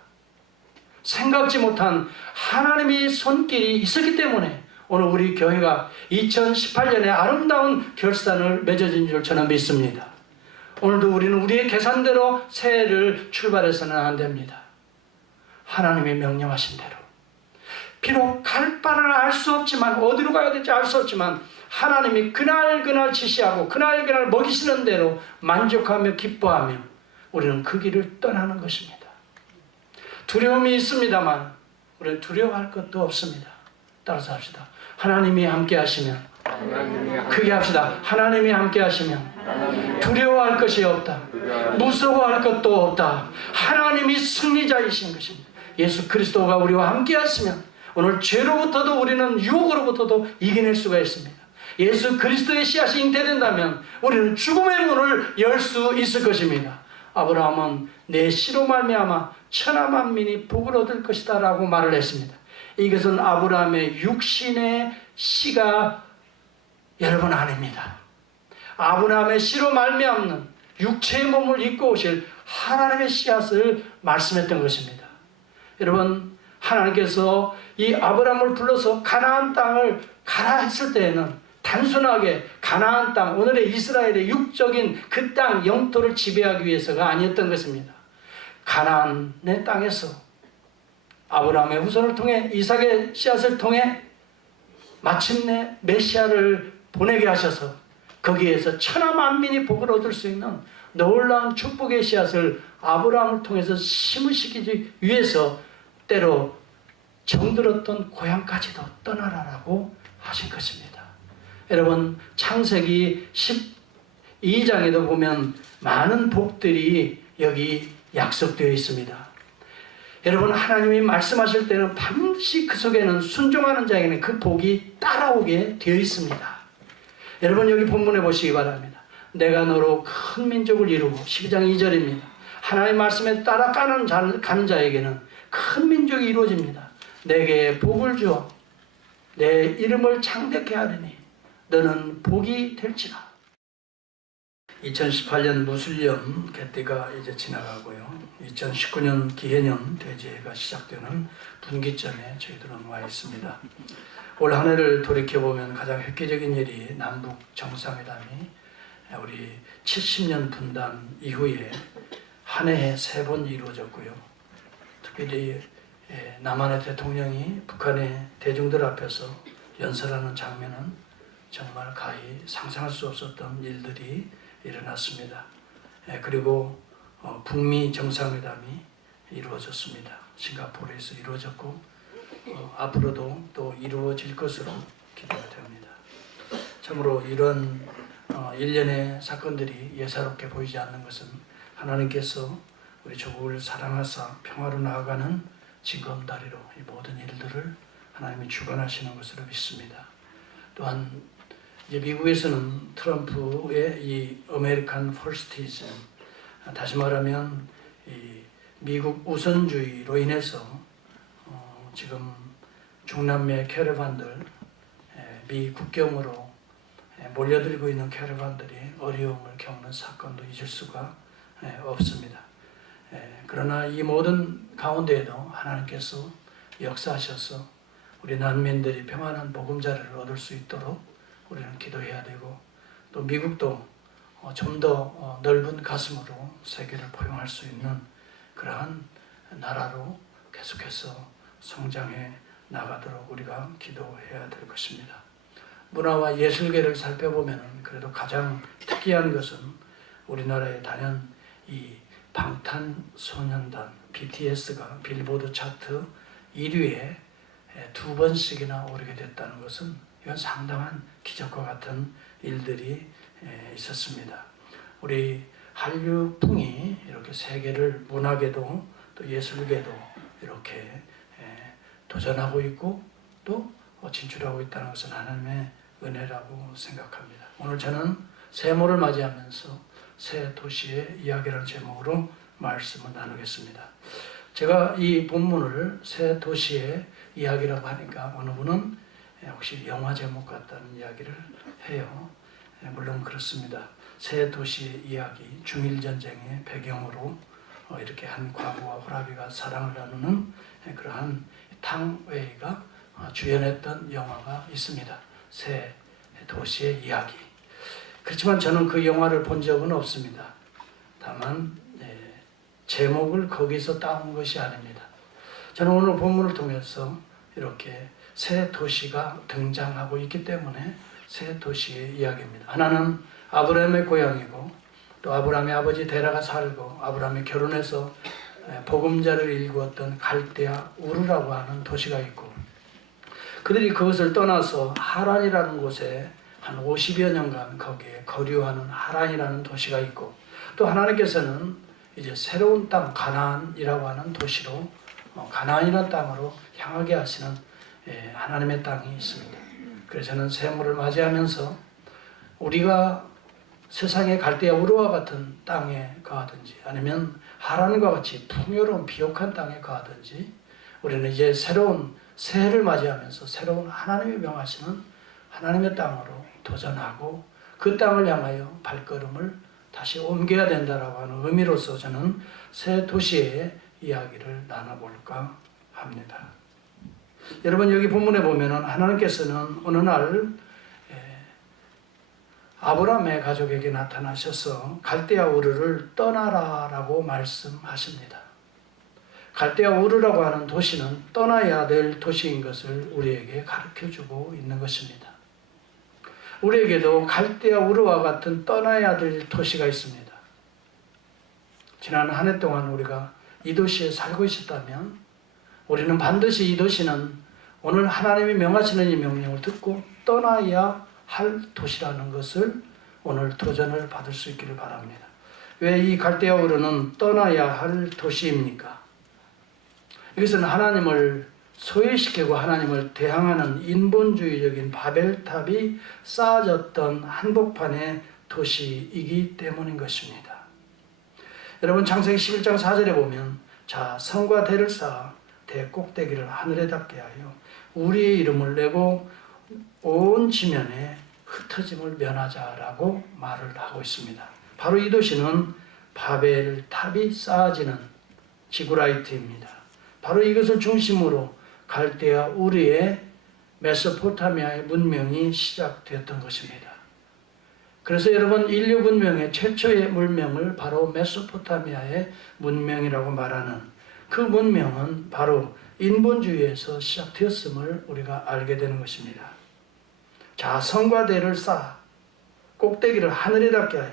생각지 못한 하나님의 손길이 있었기 때문에 오늘 우리 교회가 2018년에 아름다운 결산을 맺어진 줄 저는 믿습니다. 오늘도 우리는 우리의 계산대로 새해를 출발해서는 안 됩니다. 하나님이 명령하신 대로 비록 갈 바를 알 수 없지만 어디로 가야 될지 알 수 없지만 하나님이 그날 지시하고 그날 먹이시는 대로 만족하며 기뻐하며 우리는 그 길을 떠나는 것입니다. 두려움이 있습니다만 우리는 두려워할 것도 없습니다. 따라서 합시다. 하나님이 함께 하시면 크게 합시다. 하나님이 함께 하시면 두려워할 것이 없다. 무서워할 것도 없다. 하나님이 승리자이신 것입니다. 예수 그리스도가 우리와 함께 하시면 오늘 죄로부터도 우리는 유혹으로부터도 이겨낼 수가 있습니다. 예수 그리스도의 씨앗이 잉태된다면 우리는 죽음의 문을 열 수 있을 것입니다. 아브라함은 내 씨로 말미암아 천하 만민이 복을 얻을 것이다 라고 말을 했습니다. 이것은 아브라함의 육신의 씨가 여러분 아닙니다. 아브라함의 씨로 말미암는 육체의 몸을 입고 오실 하나님의 씨앗을 말씀했던 것입니다. 여러분, 하나님께서 이 아브라함을 불러서 가나안 땅을 가라 했을 때에는 단순하게 가나안 땅, 오늘의 이스라엘의 육적인 그 땅 영토를 지배하기 위해서가 아니었던 것입니다. 가나안의 땅에서 아브라함의 후손을 통해 이삭의 씨앗을 통해 마침내 메시아를 보내게 하셔서 거기에서 천하 만민이 복을 얻을 수 있는 놀라운 축복의 씨앗을 아브라함을 통해서 심으시기 위해서 때로 정들었던 고향까지도 떠나라라고 하신 것입니다. 여러분, 창세기 12장에도 보면 많은 복들이 여기 약속되어 있습니다. 여러분, 하나님이 말씀하실 때는 반드시 그 속에는 순종하는 자에게는 그 복이 따라오게 되어 있습니다. 여러분, 여기 본문에 보시기 바랍니다. 내가 너로 큰 민족을 이루고 12장 2절입니다. 하나님 말씀에 따라 가는 자에게는 큰 민족이 이루어집니다. 내게 복을 주어 내 이름을 창대케 하리니 너는 복이 될지라. 2018년 무술년 개띠가 이제 지나가고요. 2019년 기해년 대제가 시작되는 분기점에 저희들은 와 있습니다. 올 한 해를 돌이켜보면 가장 획기적인 일이 남북 정상회담이 우리 70년 분단 이후에 한 해에 3번 이루어졌고요. 특별히 남한의 대통령이 북한의 대중들 앞에서 연설하는 장면은 정말 가히 상상할 수 없었던 일들이 일어났습니다. 그리고 북미 정상회담이 이루어졌습니다. 싱가포르에서 이루어졌고 앞으로도 또 이루어질 것으로 기대가 됩니다. 참으로 이런 일련의 사건들이 예사롭게 보이지 않는 것은 하나님께서 우리 조국을 사랑하사 평화로 나아가는 징검다리로 이 모든 일들을 하나님이 주관하시는 것으로 믿습니다. 또한 이제 미국에서는 트럼프의 이 아메리칸 퍼스티즘, 다시 말하면 이 미국 우선주의로 인해서 지금 중남미 캐러반들, 미 국경으로 몰려들고 있는 캐러반들이 어려움을 겪는 사건도 잊을 수가 없습니다. 그러나 이 모든 가운데에도 하나님께서 역사하셔서 우리 난민들이 평안한 보금자리를 얻을 수 있도록 우리는 기도해야 되고, 또 미국도 좀 더 넓은 가슴으로 세계를 포용할 수 있는 그러한 나라로 계속해서 성장해 나가도록 우리가 기도해야 될 것입니다. 문화와 예술계를 살펴보면 그래도 가장 특이한 것은 우리나라의 단연 이 방탄소년단 BTS가 빌보드 차트 1위에 2번씩이나 오르게 됐다는 것은 이건 상당한 기적과 같은 일들이 있었습니다. 우리 한류풍이 이렇게 세계를 문화계도 또 예술계도 이렇게 도전하고 있고 또 진출하고 있다는 것은 하나님의 은혜라고 생각합니다. 오늘 저는 세모를 맞이하면서 새 도시의 이야기라는 제목으로 말씀을 나누겠습니다. 제가 이 본문을 새 도시의 이야기라고 하니까 어느 분은 혹시 영화 제목 같다는 이야기를 해요. 물론 그렇습니다. 새 도시의 이야기, 중일전쟁의 배경으로 이렇게 한 과부와 호라비가 사랑을 나누는 그러한 탕웨이가 주연했던 영화가 있습니다. 새 도시의 이야기. 그렇지만 저는 그 영화를 본 적은 없습니다. 다만 제목을 거기서 따온 것이 아닙니다. 저는 오늘 본문을 통해서 이렇게 새 도시가 등장하고 있기 때문에 새 도시의 이야기입니다. 하나는 아브라함의 고향이고 또 아브라함의 아버지 데라가 살고 아브라함이 결혼해서 보금자를 일구었던 갈대아 우르라고 하는 도시가 있고, 그들이 그것을 떠나서 하란이라는 곳에 한 50여 년간 거기에 거류하는 하란이라는 도시가 있고, 또 하나님께서는 이제 새로운 땅 가나안이라고 하는 도시로 가나안이라는 땅으로 향하게 하시는 하나님의 땅이 있습니다. 그래서 저는 세월을 맞이하면서 우리가 세상의 갈대아 우르와 같은 땅에 거하든지 아니면 하란과 같이 풍요로운 비옥한 땅에 거하든지 우리는 이제 새로운 새해를 맞이하면서 새로운 하나님이 명하시는 하나님의 땅으로 도전하고 그 땅을 향하여 발걸음을 다시 옮겨야 된다라고 하는 의미로서 저는 새 도시의 이야기를 나눠볼까 합니다. 여러분, 여기 본문에 보면은 하나님께서는 어느 날 아브라함의 가족에게 나타나셔서 갈대아 우르를 떠나라라고 말씀하십니다. 갈대아 우르라고 하는 도시는 떠나야 될 도시인 것을 우리에게 가르쳐주고 있는 것입니다. 우리에게도 갈대아 우르와 같은 떠나야 될 도시가 있습니다. 지난 한 해 동안 우리가 이 도시에 살고 있었다면 우리는 반드시 이 도시는 오늘 하나님이 명하시는 이 명령을 듣고 떠나야 할 도시라는 것을 오늘 도전을 받을 수 있기를 바랍니다. 왜 이 갈대아 우르는 떠나야 할 도시입니까? 이것은 하나님을 소외시키고 하나님을 대항하는 인본주의적인 바벨탑이 쌓아졌던 한복판의 도시이기 때문인 것입니다. 여러분, 창세기 11장 4절에 보면 자, 성과 대를 쌓아 대 꼭대기를 하늘에 닿게 하여 우리의 이름을 내고 온 지면에 흩어짐을 면하자라고 말을 하고 있습니다. 바로 이 도시는 바벨탑이 쌓아지는 지구라이트입니다. 바로 이것을 중심으로 갈대아 우르의 메소포타미아의 문명이 시작되었던 것입니다. 그래서 여러분, 인류 문명의 최초의 문명을 바로 메소포타미아의 문명이라고 말하는 그 문명은 바로 인본주의에서 시작되었음을 우리가 알게 되는 것입니다. 자, 성과 대를 쌓아 꼭대기를 하늘에 닿게 하여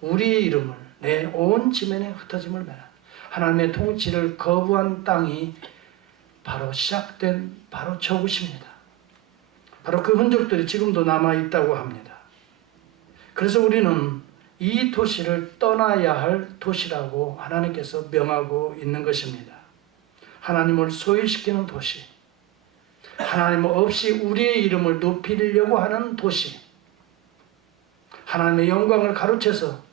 우리의 이름을 내 온 지면에 흩어짐을 면한 하나님의 통치를 거부한 땅이 바로 시작된 바로 저곳입니다. 바로 그 흔적들이 지금도 남아있다고 합니다. 그래서 우리는 이 도시를 떠나야 할 도시라고 하나님께서 명하고 있는 것입니다. 하나님을 소외시키는 도시, 하나님 없이 우리의 이름을 높이려고 하는 도시, 하나님의 영광을 가로채서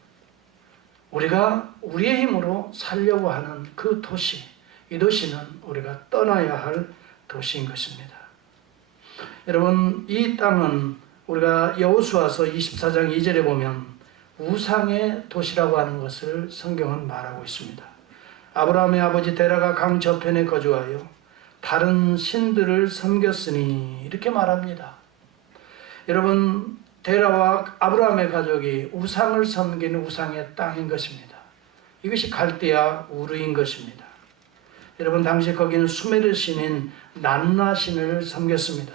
우리가 우리의 힘으로 살려고 하는 그 도시, 이 도시는 우리가 떠나야 할 도시인 것입니다. 여러분, 이 땅은 우리가 여호수아서 24장 2절에 보면 우상의 도시라고 하는 것을 성경은 말하고 있습니다. 아브라함의 아버지 데라가 강 저편에 거주하여 다른 신들을 섬겼으니 이렇게 말합니다. 여러분, 데라와 아브라함의 가족이 우상을 섬기는 우상의 땅인 것입니다. 이것이 갈대아 우르인 것입니다. 여러분, 당시 거기는 수메르 신인 난나 신을 섬겼습니다.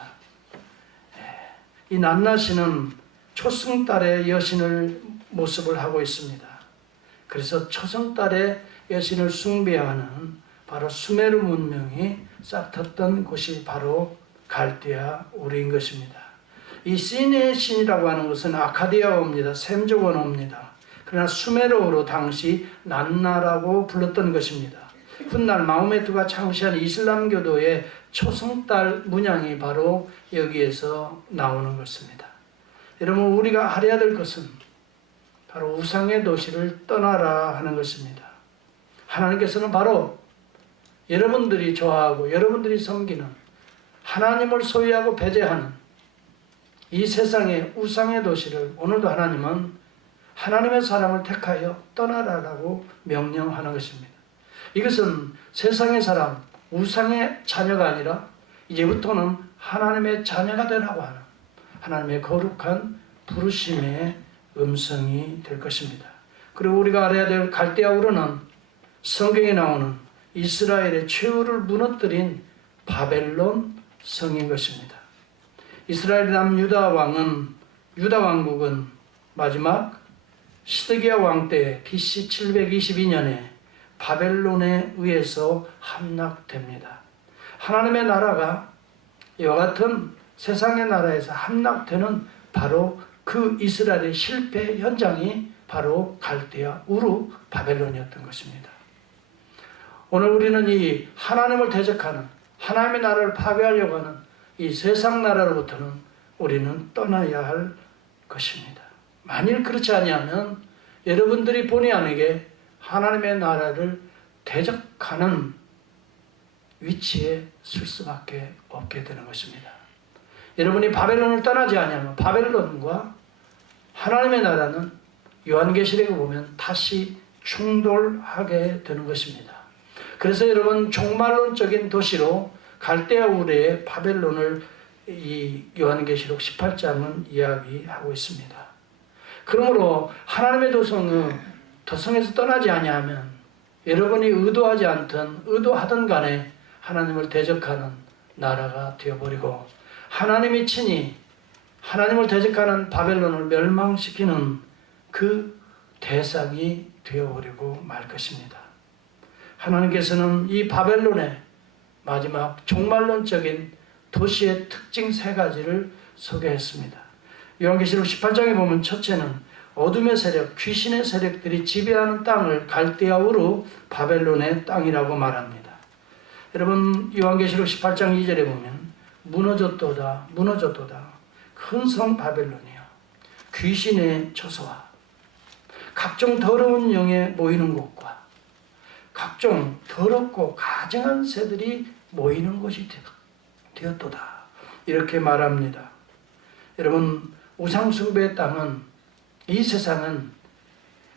이 난나 신은 초승달의 여신을 모습을 하고 있습니다. 그래서 초승달의 여신을 숭배하는 바로 수메르 문명이 싹텄던 곳이 바로 갈대아 우르인 것입니다. 이 시네의 신이라고 하는 것은 아카디아어입니다. 셈족 언어입니다. 그러나 수메르어로 당시 난나라고 불렀던 것입니다. 훗날 마호메트가 창시한 이슬람교도의 초승달 문양이 바로 여기에서 나오는 것입니다. 여러분, 우리가 알아야 될 것은 바로 우상의 도시를 떠나라 하는 것입니다. 하나님께서는 바로 여러분들이 좋아하고 여러분들이 섬기는 하나님을 소유하고 배제하는 이 세상의 우상의 도시를 오늘도 하나님은 하나님의 사람을 택하여 떠나라라고 명령하는 것입니다. 이것은 세상의 사람, 우상의 자녀가 아니라 이제부터는 하나님의 자녀가 되라고 하는 하나님의 거룩한 부르심의 음성이 될 것입니다. 그리고 우리가 알아야 될 갈대아 우르는 성경에 나오는 이스라엘의 최후를 무너뜨린 바벨론 성인 것입니다. 이스라엘 남유다 왕국은 마지막 시드기야 왕 때 BC 722년에 바벨론에 의해서 함락됩니다. 하나님의 나라가 이와 같은 세상의 나라에서 함락되는 바로 그 이스라엘의 실패 현장이 바로 갈대아 우르 바벨론이었던 것입니다. 오늘 우리는 이 하나님을 대적하는 하나님의 나라를 파괴하려고 하는 이 세상 나라로부터는 우리는 떠나야 할 것입니다. 만일 그렇지 아니하면 여러분들이 본의 아니게 하나님의 나라를 대적하는 위치에 설 수밖에 없게 되는 것입니다. 여러분이 바벨론을 떠나지 아니하면 바벨론과 하나님의 나라는 요한계시록에 보면 다시 충돌하게 되는 것입니다. 그래서 여러분 종말론적인 도시로 갈대아 우르의 바벨론을 이 요한계시록 18장은 이야기하고 있습니다. 그러므로 하나님의 도성에서 떠나지 아니하면 여러분이 의도하지 않든 의도하든 간에 하나님을 대적하는 나라가 되어버리고 하나님이 친히 하나님을 대적하는 바벨론을 멸망시키는 그 대상이 되어버리고 말 것입니다. 하나님께서는 이 바벨론의 마지막 종말론적인 도시의 특징 세 가지를 소개했습니다. 요한계시록 18장에 보면 첫째는 어둠의 세력, 귀신의 세력들이 지배하는 땅을 갈대아 우르 바벨론의 땅이라고 말합니다. 여러분 요한계시록 18장 2절에 보면 무너졌도다 무너졌도다 큰 성 바벨론이여 귀신의 처소와 각종 더러운 영에 모이는 곳과 각종 더럽고 가증한 새들이 모이는 곳이 되었도다 이렇게 말합니다. 여러분 우상숭배의 땅은 이 세상은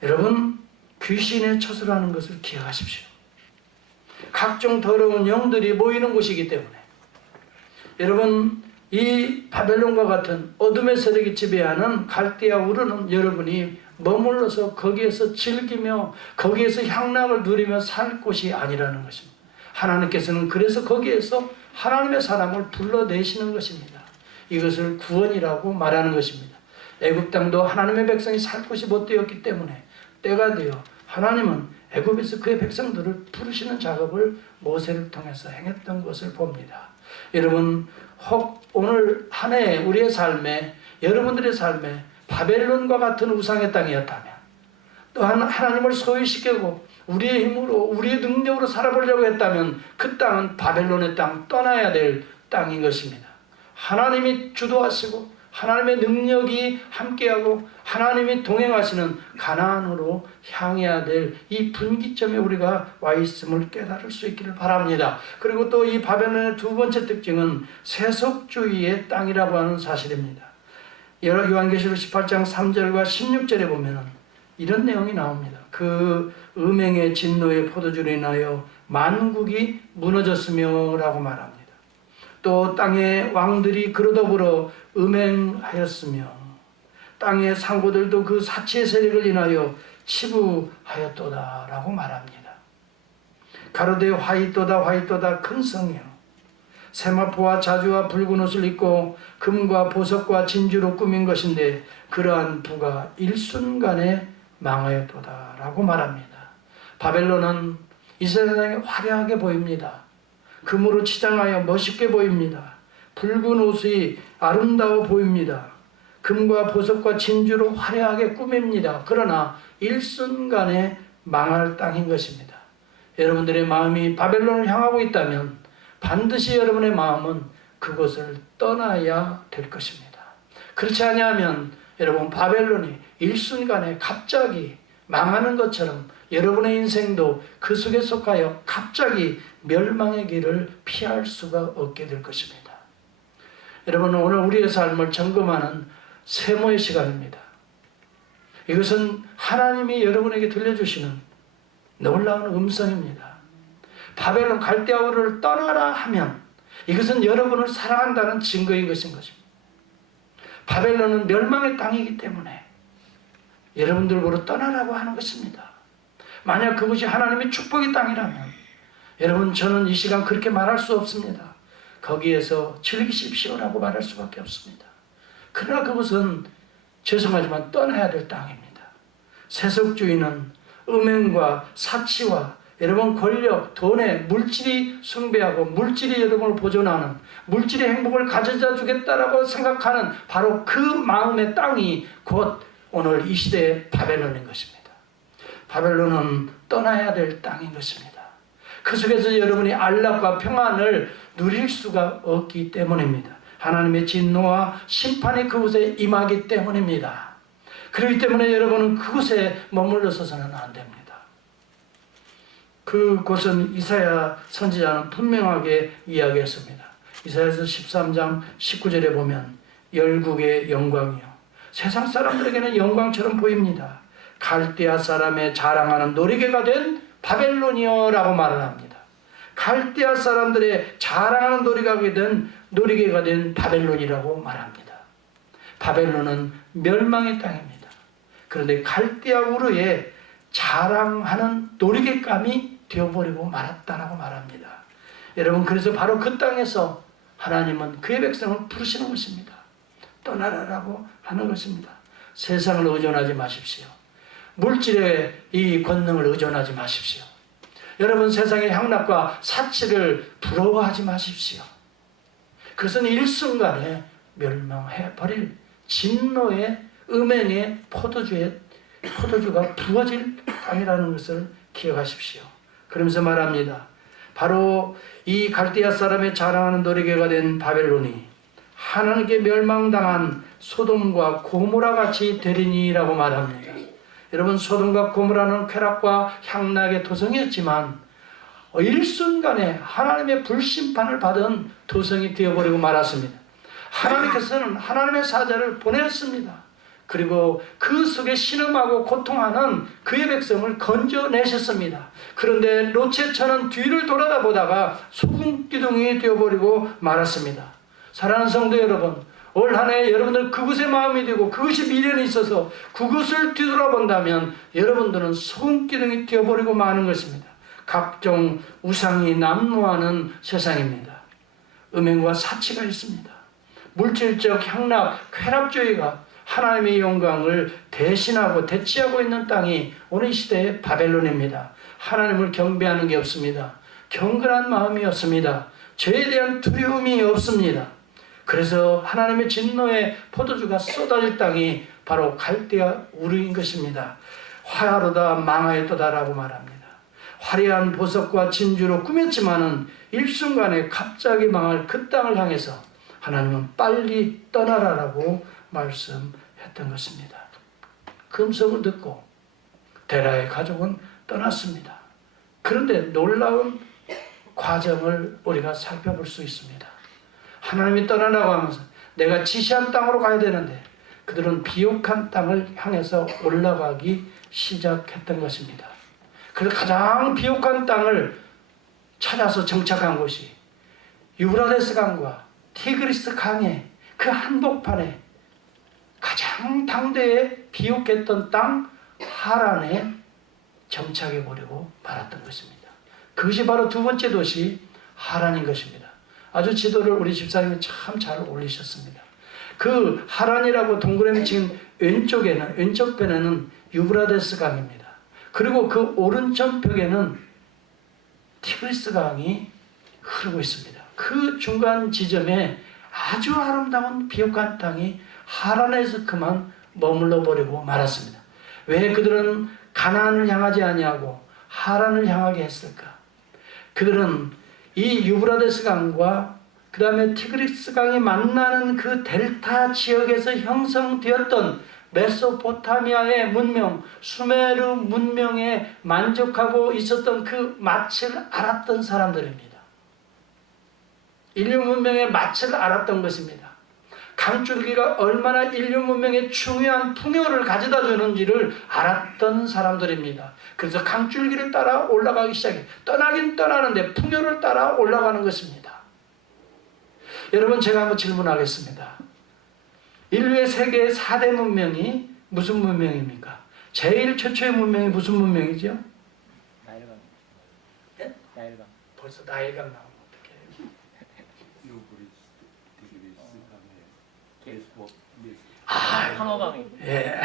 여러분 귀신의 처소라는 것을 기억하십시오. 각종 더러운 영들이 모이는 곳이기 때문에 여러분 이 바벨론과 같은 어둠의 세력이 지배하는 갈대아 우르는 여러분이 머물러서 거기에서 즐기며 거기에서 향락을 누리며 살 곳이 아니라는 것입니다. 하나님께서는 그래서 거기에서 하나님의 사람을 불러내시는 것입니다. 이것을 구원이라고 말하는 것입니다. 애굽 땅도 하나님의 백성이 살 곳이 못 되었기 때문에 때가 되어 하나님은 애굽에서 그의 백성들을 부르시는 작업을 모세를 통해서 행했던 것을 봅니다. 여러분 혹 오늘 한 해 우리의 삶에 여러분들의 삶에 바벨론과 같은 우상의 땅이었다면 또한 하나님을 소유시키고 우리의 힘으로 우리의 능력으로 살아보려고 했다면 그 땅은 바벨론의 땅 떠나야 될 땅인 것입니다. 하나님이 주도하시고 하나님의 능력이 함께하고 하나님이 동행하시는 가나안으로 향해야 될 이 분기점에 우리가 와 있음을 깨달을 수 있기를 바랍니다. 그리고 또 이 바벨론의 두 번째 특징은 세속주의의 땅이라고 하는 사실입니다. 요한계시록 18장 3절과 16절에 보면 이런 내용이 나옵니다. 그 음행의 진노의 포도주로 인하여 만국이 무너졌으며 라고 말합니다. 또 땅의 왕들이 그로 더불어 음행하였으며 땅의 상고들도 그 사치의 세력을 인하여 치부하였도다 라고 말합니다. 가로되 화이또다 화이또다 큰 성이요 세마포와 자주와 붉은 옷을 입고 금과 보석과 진주로 꾸민 것인데 그러한 부가 일순간에 망하였도다 라고 말합니다. 바벨론은 이 세상에 화려하게 보입니다. 금으로 치장하여 멋있게 보입니다. 붉은 옷이 아름다워 보입니다. 금과 보석과 진주로 화려하게 꾸밉니다. 그러나 일순간에 망할 땅인 것입니다. 여러분들의 마음이 바벨론을 향하고 있다면 반드시 여러분의 마음은 그곳을 떠나야 될 것입니다. 그렇지 아니하면 여러분 바벨론이 일순간에 갑자기 망하는 것처럼 여러분의 인생도 그 속에 속하여 갑자기 멸망의 길을 피할 수가 없게 될 것입니다. 여러분 오늘 우리의 삶을 점검하는 세모의 시간입니다. 이것은 하나님이 여러분에게 들려주시는 놀라운 음성입니다. 바벨론 갈대아 우르를 떠나라 하면 이것은 여러분을 사랑한다는 증거인 것입니다. 바벨론은 멸망의 땅이기 때문에 여러분들보러 떠나라고 하는 것입니다. 만약 그것이 하나님의 축복의 땅이라면 여러분 저는 이 시간 그렇게 말할 수 없습니다. 거기에서 즐기십시오라고 말할 수밖에 없습니다. 그러나 그것은 죄송하지만 떠나야 될 땅입니다. 세속주의는 음행과 사치와 여러분 권력, 돈에 물질이 숭배하고 물질이 여러분을 보존하는 물질의 행복을 가져다 주겠다라고 생각하는 바로 그 마음의 땅이 곧 오늘 이 시대의 바벨론인 것입니다. 바벨론은 떠나야 될 땅인 것입니다. 그 속에서 여러분이 안락과 평안을 누릴 수가 없기 때문입니다. 하나님의 진노와 심판이 그곳에 임하기 때문입니다. 그렇기 때문에 여러분은 그곳에 머물러서는 안 됩니다. 그곳은 이사야 선지자는 분명하게 이야기했습니다. 이사야서 13장 19절에 보면 열국의 영광이요 세상 사람들에게는 영광처럼 보입니다. 갈대아 사람의 자랑하는 놀이개가 된 바벨론이요 라고 말을 합니다. 갈대아 사람들의 자랑하는 놀이개가 된 바벨론이라고 말합니다. 바벨론은 멸망의 땅입니다. 그런데 갈대아 우르에 자랑하는 놀이개감이 되어버리고 말았다라고 말합니다. 여러분 그래서 바로 그 땅에서 하나님은 그의 백성을 부르시는 것입니다. 떠나라라고 하는 것입니다. 세상을 의존하지 마십시오. 물질의 이 권능을 의존하지 마십시오. 여러분 세상의 향락과 사치를 부러워하지 마십시오. 그것은 일순간에 멸망해버릴 진노의 음행의 포도주가 부어질 땅이라는 것을 기억하십시오. 그러면서 말합니다. 바로 이 갈대아 사람의 자랑하는 놀이개가 된 바벨론이 하나님께 멸망당한 소돔과 고모라 같이 되리니라고 말합니다. 여러분 소돔과 고모라는 쾌락과 향락의 도성이었지만 일순간에 하나님의 불심판을 받은 도성이 되어버리고 말았습니다. 하나님께서는 하나님의 사자를 보내었습니다. 그리고 그 속에 신음하고 고통하는 그의 백성을 건져내셨습니다. 그런데 롯의 뒤를 돌아다보다가 소금기둥이 되어버리고 말았습니다. 사랑하는 성도 여러분, 올 한 해 여러분들 그곳에 마음이 되고 그것이 미련이 있어서 그것을 뒤돌아본다면 여러분들은 소금기둥이 되어버리고 마는 것입니다. 각종 우상이 난무하는 세상입니다. 음행과 사치가 있습니다. 물질적 향락, 쾌락주의가 하나님의 영광을 대신하고 대치하고 있는 땅이 오늘 시대의 바벨론입니다. 하나님을 경배하는 게 없습니다. 경건한 마음이 없습니다. 죄에 대한 두려움이 없습니다. 그래서 하나님의 진노의 포도주가 쏟아질 땅이 바로 갈대아 우르인 것입니다. 화야로다 망하였도다라고 말합니다. 화려한 보석과 진주로 꾸몄지만은 일순간에 갑자기 망할 그 땅을 향해서 하나님은 빨리 떠나라라고 말씀했던 것입니다. 그 음성을 듣고 데라의 가족은 떠났습니다. 그런데 놀라운 과정을 우리가 살펴볼 수 있습니다. 하나님이 떠나라고 하면서 내가 지시한 땅으로 가야 되는데 그들은 비옥한 땅을 향해서 올라가기 시작했던 것입니다. 그래서 가장 비옥한 땅을 찾아서 정착한 곳이 유브라데스 강과 티그리스 강의 그 한복판에 가장 당대에 비옥했던 땅 하란에 정착해버리고 말았던 것입니다. 그것이 바로 두 번째 도시 하란인 것입니다. 아주 지도를 우리 집사님이 참 잘 올리셨습니다. 그 하란이라고 동그라미 친 왼쪽 편에는 유브라데스 강입니다. 그리고 그 오른쪽 벽에는 티그리스 강이 흐르고 있습니다. 그 중간 지점에 아주 아름다운 비옥한 땅이 하란에서 그만 머물러 버리고 말았습니다. 왜 그들은 가나안을 향하지 아니하고 하란을 향하게 했을까? 그들은 이 유브라데스 강과 그 다음에 티그리스 강이 만나는 그 델타 지역에서 형성되었던 메소포타미아의 문명, 수메르 문명에 만족하고 있었던 그 맛을 알았던 사람들입니다. 인류 문명의 맛을 알았던 것입니다. 강줄기가 얼마나 인류 문명에 중요한 풍요를 가져다 주는지를 알았던 사람들입니다. 그래서 강줄기를 따라 올라가기 시작해. 떠나긴 떠나는데 풍요를 따라 올라가는 것입니다. 여러분 제가 한번 질문하겠습니다. 인류의 세계의 4대 문명이 무슨 문명입니까? 제일 최초의 문명이 무슨 문명이죠? 나일강. 예? 나일강. 벌써 나일강 나오면 어떡해요? 황허강이. 예.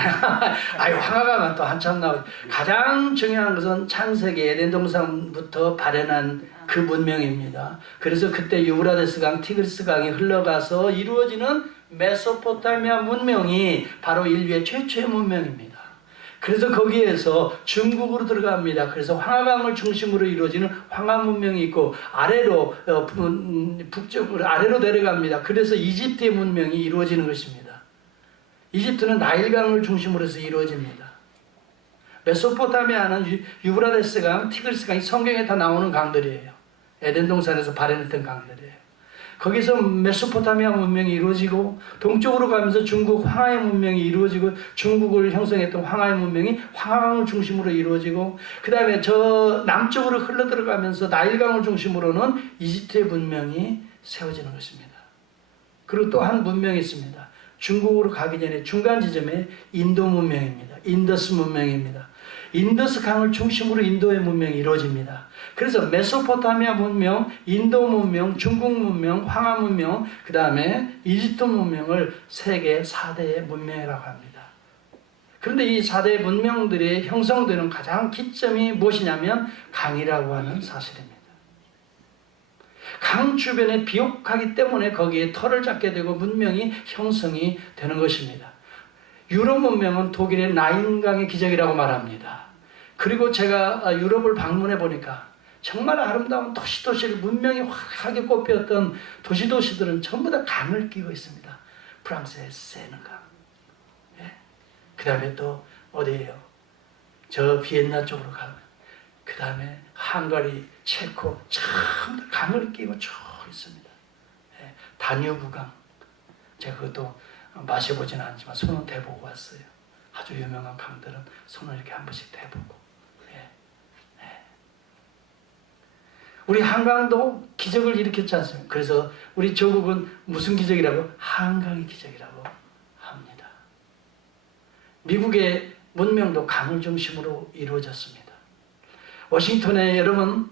아유, 황하강은 또 한참 나오죠. 가장 중요한 것은 창세기 에덴 동산부터 발현한 그 문명입니다. 그래서 그때 유브라데스 강, 티그리스 강이 흘러가서 이루어지는 메소포타미아 문명이 바로 인류의 최초의 문명입니다. 그래서 거기에서 중국으로 들어갑니다. 그래서 황하강을 중심으로 이루어지는 황하 문명이 있고 아래로 북쪽으로 아래로 내려갑니다. 그래서 이집트의 문명이 이루어지는 것입니다. 이집트는 나일강을 중심으로 해서 이루어집니다. 메소포타미아는 유브라데스 강, 티그리스 강이 성경에 다 나오는 강들이에요. 에덴 동산에서 발현했던 강들이에요. 거기서 메소포타미아 문명이 이루어지고 동쪽으로 가면서 중국 황하의 문명이 이루어지고 중국을 형성했던 황하의 문명이 황하강을 중심으로 이루어지고 그 다음에 저 남쪽으로 흘러들어가면서 나일강을 중심으로는 이집트의 문명이 세워지는 것입니다. 그리고 또 한 문명이 있습니다. 중국으로 가기 전에 중간 지점에 인도 문명입니다. 인더스 문명입니다. 인더스 강을 중심으로 인도의 문명이 이루어집니다. 그래서 메소포타미아 문명, 인도 문명, 중국 문명, 황하 문명, 그 다음에 이집트 문명을 세계 4대의 문명이라고 합니다. 그런데 이 4대 문명들이 형성되는 가장 기점이 무엇이냐면 강이라고 하는 사실입니다. 강 주변에 비옥하기 때문에 거기에 털을 잡게 되고 문명이 형성이 되는 것입니다. 유럽 문명은 독일의 나인강의 기적이라고 말합니다. 그리고 제가 유럽을 방문해 보니까 정말 아름다운 도시도시를 문명이 화려하게 꼽혔던 도시들은 전부 다 강을 끼고 있습니다. 프랑스의 세느강. 예? 그 다음에 또 어디예요? 저 비엔나 쪽으로 가면 그 다음에 헝가리, 체코 전부 강을 끼고 쭉 있습니다. 예? 다뉴브강. 제가 그것도 마셔보지는 않지만 손은 대보고 왔어요. 아주 유명한 강들은 손을 이렇게 한 번씩 대보고. 우리 한강도 기적을 일으켰지 않습니까? 그래서 우리 조국은 무슨 기적이라고? 한강의 기적이라고 합니다. 미국의 문명도 강을 중심으로 이루어졌습니다. 워싱턴에 여러분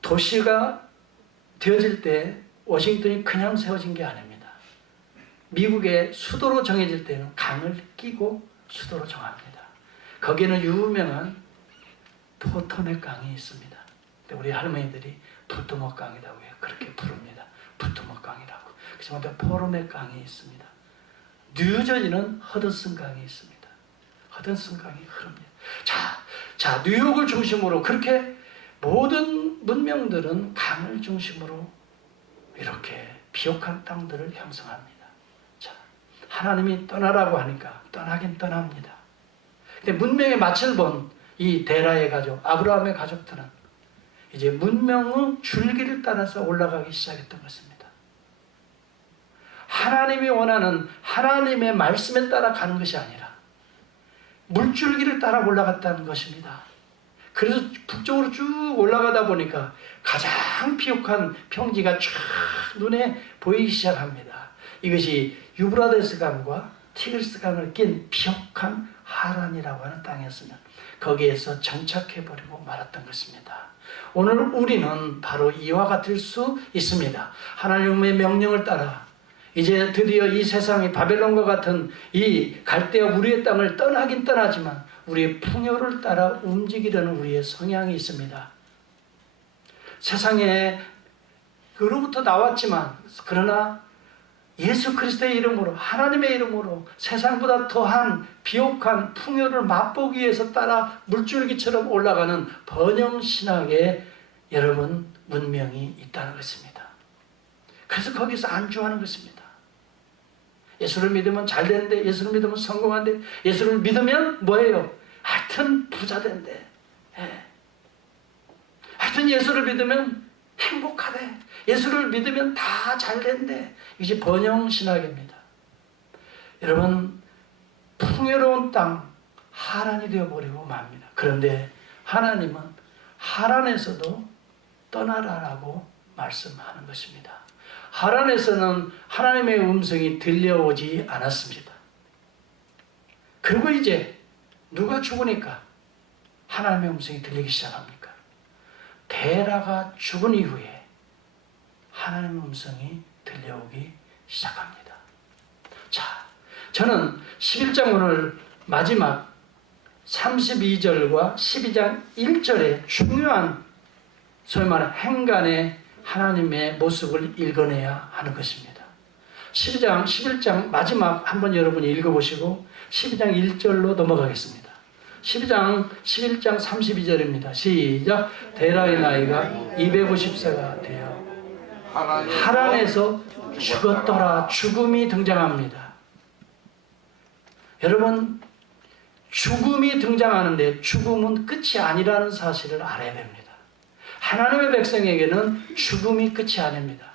도시가 되어질 때 워싱턴이 그냥 세워진 게 아닙니다. 미국의 수도로 정해질 때는 강을 끼고 수도로 정합니다. 거기에는 유명한 포토맥 강이 있습니다. 우리 할머니들이 부뚜목 강이라고 해요. 그렇게 부릅니다. 부뚜목 강이라고. 그렇지만 포로맥 강이 있습니다. 뉴저지는 허드슨 강이 있습니다. 허드슨 강이 흐릅니다. 자, 뉴욕을 중심으로 그렇게 모든 문명들은 강을 중심으로 이렇게 비옥한 땅들을 형성합니다. 자, 하나님이 떠나라고 하니까 떠나긴 떠납니다. 근데 문명의 맛을 본 이 데라의 가족, 아브라함의 가족들은 이제 문명의 줄기를 따라서 올라가기 시작했던 것입니다. 하나님이 원하는 하나님의 말씀에 따라 가는 것이 아니라 물줄기를 따라 올라갔다는 것입니다. 그래서 북쪽으로 쭉 올라가다 보니까 가장 비옥한 평지가 쫙 눈에 보이기 시작합니다. 이것이 유브라데스 강과 티그리스 강을 낀 비옥한 하란이라고 하는 땅이었으면 거기에서 정착해버리고 말았던 것입니다. 오늘 우리는 바로 이와 같을 수 있습니다. 하나님의 명령을 따라 이제 드디어 이 세상이 바벨론과 같은 이 갈대아 우리의 땅을 떠나긴 떠나지만 우리의 풍요를 따라 움직이려는 우리의 성향이 있습니다. 세상에 그로부터 나왔지만 그러나 예수 그리스도의 이름으로 하나님의 이름으로 세상보다 더한 비옥한 풍요를 맛보기 위해서 따라 물줄기처럼 올라가는 번영신학의 여러분 문명이 있다는 것입니다. 그래서 거기서 안주하는 것입니다. 예수를 믿으면 잘 되는데, 예수를 믿으면 성공한대, 예수를 믿으면 뭐예요? 하여튼 부자 된대. 하여튼 예수를 믿으면 행복하대. 예수를 믿으면 다 잘 된대. 이게 번영신학입니다. 여러분 풍요로운 땅 하란이 되어버리고 맙니다. 그런데 하나님은 하란에서도 떠나라라고 말씀하는 것입니다. 하란에서는 하나님의 음성이 들려오지 않았습니다. 그리고 이제 누가 죽으니까 하나님의 음성이 들리기 시작합니까? 데라가 죽은 이후에 하나님의 음성이 들려오기 시작합니다. 자, 저는 11장 오늘 마지막 32절과 12장 1절의 중요한 소위 말하는 행간의 하나님의 모습을 읽어내야 하는 것입니다. 11장 마지막 한번 여러분이 읽어보시고 12장 1절로 넘어가겠습니다. 11장 32절입니다. 시작. 데라의 나이가 250세가 되어 하란에서 죽었더라. 죽음이 등장합니다. 여러분, 죽음이 등장하는데 죽음은 끝이 아니라는 사실을 알아야 됩니다. 하나님의 백성에게는 죽음이 끝이 아닙니다.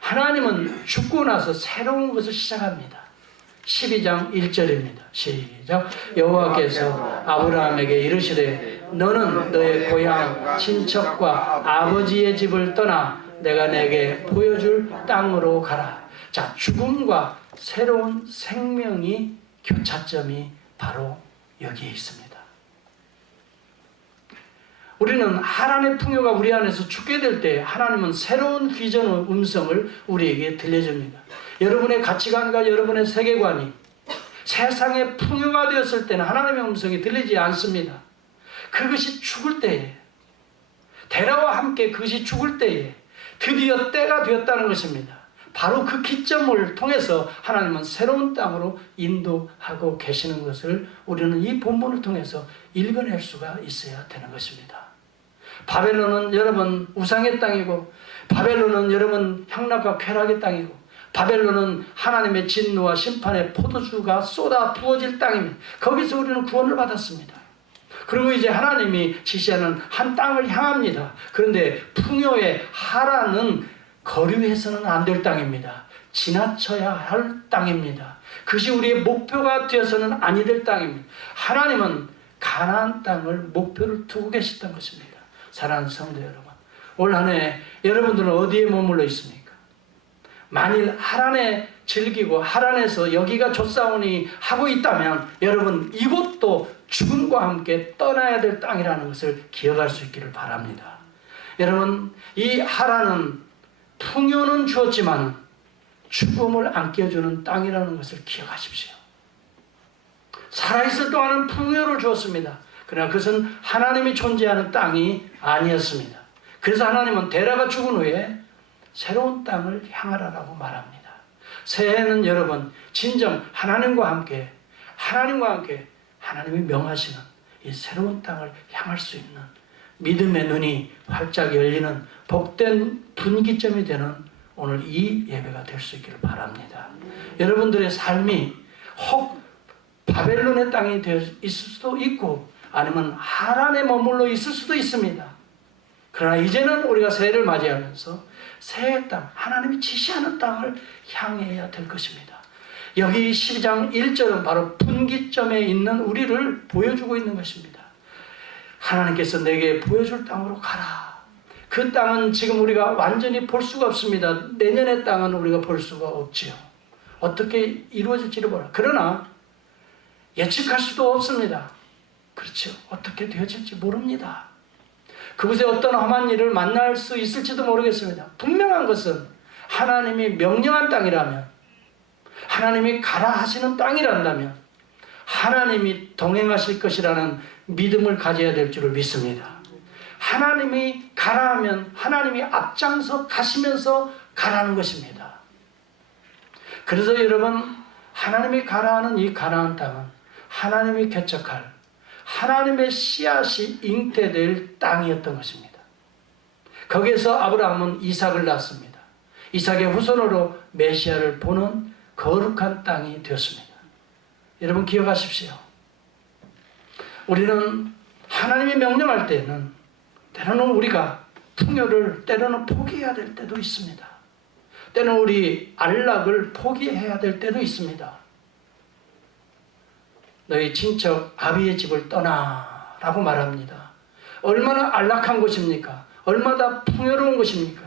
하나님은 죽고 나서 새로운 것을 시작합니다. 12장 1절입니다. 시작. 여호와께서 아브라함에게 이르시되 너는 너의 고향 친척과 아버지의 집을 떠나 내가 내게 보여줄 땅으로 가라. 자, 죽음과 새로운 생명이 교차점이 바로 여기에 있습니다. 우리는 하나님의 풍요가 우리 안에서 죽게 될 때 하나님은 새로운 비전의 음성을 우리에게 들려줍니다. 여러분의 가치관과 여러분의 세계관이 세상의 풍요가 되었을 때는 하나님의 음성이 들리지 않습니다. 그것이 죽을 때에, 데라와 함께 그것이 죽을 때에 드디어 때가 되었다는 것입니다. 바로 그 기점을 통해서 하나님은 새로운 땅으로 인도하고 계시는 것을 우리는 이 본문을 통해서 읽어낼 수가 있어야 되는 것입니다. 바벨론은 여러분 우상의 땅이고, 바벨론은 여러분 향락과 쾌락의 땅이고, 바벨론은 하나님의 진노와 심판의 포도주가 쏟아 부어질 땅입니다. 거기서 우리는 구원을 받았습니다. 그리고 이제 하나님이 지시하는 한 땅을 향합니다. 그런데 풍요의 하란은 거류해서는 안 될 땅입니다. 지나쳐야 할 땅입니다. 그것이 우리의 목표가 되어서는 아니 될 땅입니다. 하나님은 가나안 땅을 목표를 두고 계셨던 것입니다. 사랑하는 성도 여러분, 올 한 해 여러분들은 어디에 머물러 있습니까? 만일 하란에 즐기고 하란에서 여기가 좋사오니 하고 있다면 여러분 이곳도 죽음과 함께 떠나야 될 땅이라는 것을 기억할 수 있기를 바랍니다. 여러분, 이 하란은 풍요는 주었지만 죽음을 안겨주는 땅이라는 것을 기억하십시오. 살아있을 동안은 풍요를 주었습니다. 그러나 그것은 하나님이 존재하는 땅이 아니었습니다. 그래서 하나님은 데라가 죽은 후에 새로운 땅을 향하라라고 말합니다. 새해는 여러분 진정 하나님과 함께 하나님이 명하시는 이 새로운 땅을 향할 수 있는 믿음의 눈이 활짝 열리는 복된 분기점이 되는 오늘 이 예배가 될 수 있기를 바랍니다. 여러분들의 삶이 혹 바벨론의 땅이 되어 있을 수도 있고 아니면 하란에 머물러 있을 수도 있습니다. 그러나 이제는 우리가 새해를 맞이하면서 새해 땅, 하나님이 지시하는 땅을 향해야 될 것입니다. 여기 12장 1절은 바로 분기점에 있는 우리를 보여주고 있는 것입니다. 하나님께서 내게 보여줄 땅으로 가라. 그 땅은 지금 우리가 완전히 볼 수가 없습니다. 내년의 땅은 우리가 볼 수가 없지요. 어떻게 이루어질지를 몰라. 그러나 예측할 수도 없습니다. 그렇죠. 어떻게 되어질지 모릅니다. 그곳에 어떤 험한 일을 만날 수 있을지도 모르겠습니다. 분명한 것은 하나님이 명령한 땅이라면, 하나님이 가라 하시는 땅이란다면 하나님이 동행하실 것이라는 믿음을 가져야 될 줄을 믿습니다. 하나님이 가라 하면 하나님이 앞장서 가시면서 가라는 것입니다. 그래서 여러분, 하나님이 가라 하는 이 가나안 땅은 하나님이 개척할 하나님의 씨앗이 잉태될 땅이었던 것입니다. 거기에서 아브라함은 이삭을 낳았습니다. 이삭의 후손으로 메시아를 보는 거룩한 땅이 되었습니다. 여러분 기억하십시오. 우리는 하나님이 명령할 때는 때로는 우리가 풍요를 때로는 포기해야 될 때도 있습니다. 때로는 우리 안락을 포기해야 될 때도 있습니다. 너희 친척 아비의 집을 떠나 라고 말합니다. 얼마나 안락한 곳입니까? 얼마나 풍요로운 곳입니까?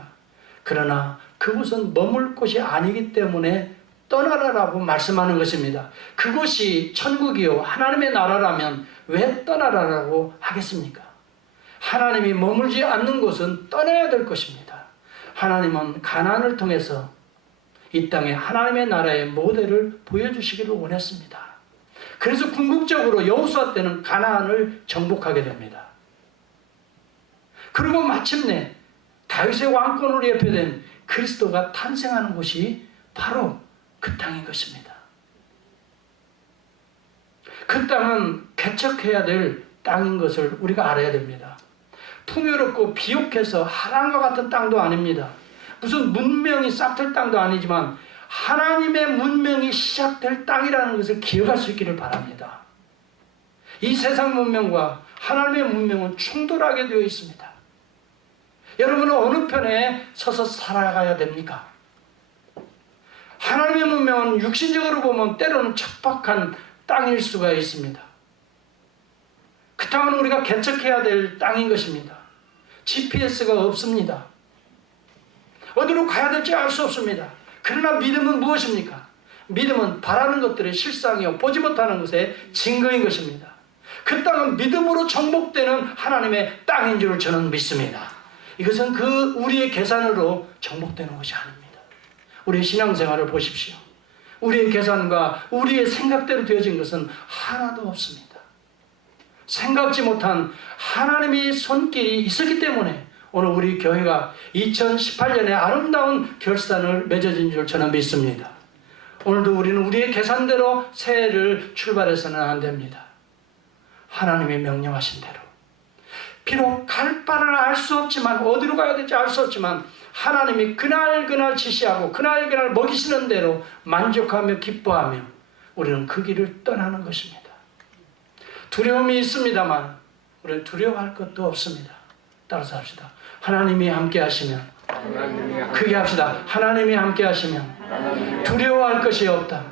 그러나 그곳은 머물 곳이 아니기 때문에 떠나라라고 말씀하는 것입니다. 그곳이 천국이요 하나님의 나라라면 왜 떠나라라고 하겠습니까? 하나님이 머물지 않는 곳은 떠나야 될 것입니다. 하나님은 가나안을 통해서 이 땅에 하나님의 나라의 모델을 보여주시기를 원했습니다. 그래서 궁극적으로 여호수아 때는 가나안을 정복하게 됩니다. 그리고 마침내 다윗의 왕권으로 예표된 그리스도가 탄생하는 곳이 바로 그 땅인 것입니다. 그 땅은 개척해야 될 땅인 것을 우리가 알아야 됩니다. 풍요롭고 비옥해서 하란과 같은 땅도 아닙니다. 무슨 문명이 싹틀 땅도 아니지만 하나님의 문명이 시작될 땅이라는 것을 기억할 수 있기를 바랍니다. 이 세상 문명과 하나님의 문명은 충돌하게 되어 있습니다. 여러분은 어느 편에 서서 살아가야 됩니까? 하나님의 문명은 육신적으로 보면 때로는 척박한 땅일 수가 있습니다. 그 땅은 우리가 개척해야 될 땅인 것입니다. GPS가 없습니다. 어디로 가야 될지 알 수 없습니다. 그러나 믿음은 무엇입니까? 믿음은 바라는 것들의 실상이요 보지 못하는 것의 증거인 것입니다. 그 땅은 믿음으로 정복되는 하나님의 땅인 줄 저는 믿습니다. 이것은 우리의 계산으로 정복되는 것이 아닙니다. 우리의 신앙생활을 보십시오. 우리의 계산과 우리의 생각대로 되어진 것은 하나도 없습니다. 생각지 못한 하나님의 손길이 있었기 때문에 오늘 우리 교회가 2018년에 아름다운 결산을 맺어진 줄 저는 믿습니다. 오늘도 우리는 우리의 계산대로 새해를 출발해서는 안 됩니다. 하나님이 명령하신 대로 비록 갈 바를 알 수 없지만 어디로 가야 될지 알 수 없지만 하나님이 그날 지시하고 그날 먹이시는 대로 만족하며 기뻐하며 우리는 그 길을 떠나는 것입니다. 두려움이 있습니다만 우리는 두려워할 것도 없습니다. 따라서 합시다. 하나님이 함께 하시면 크게 합시다. 하나님이 함께 하시면 두려워할 것이 없다.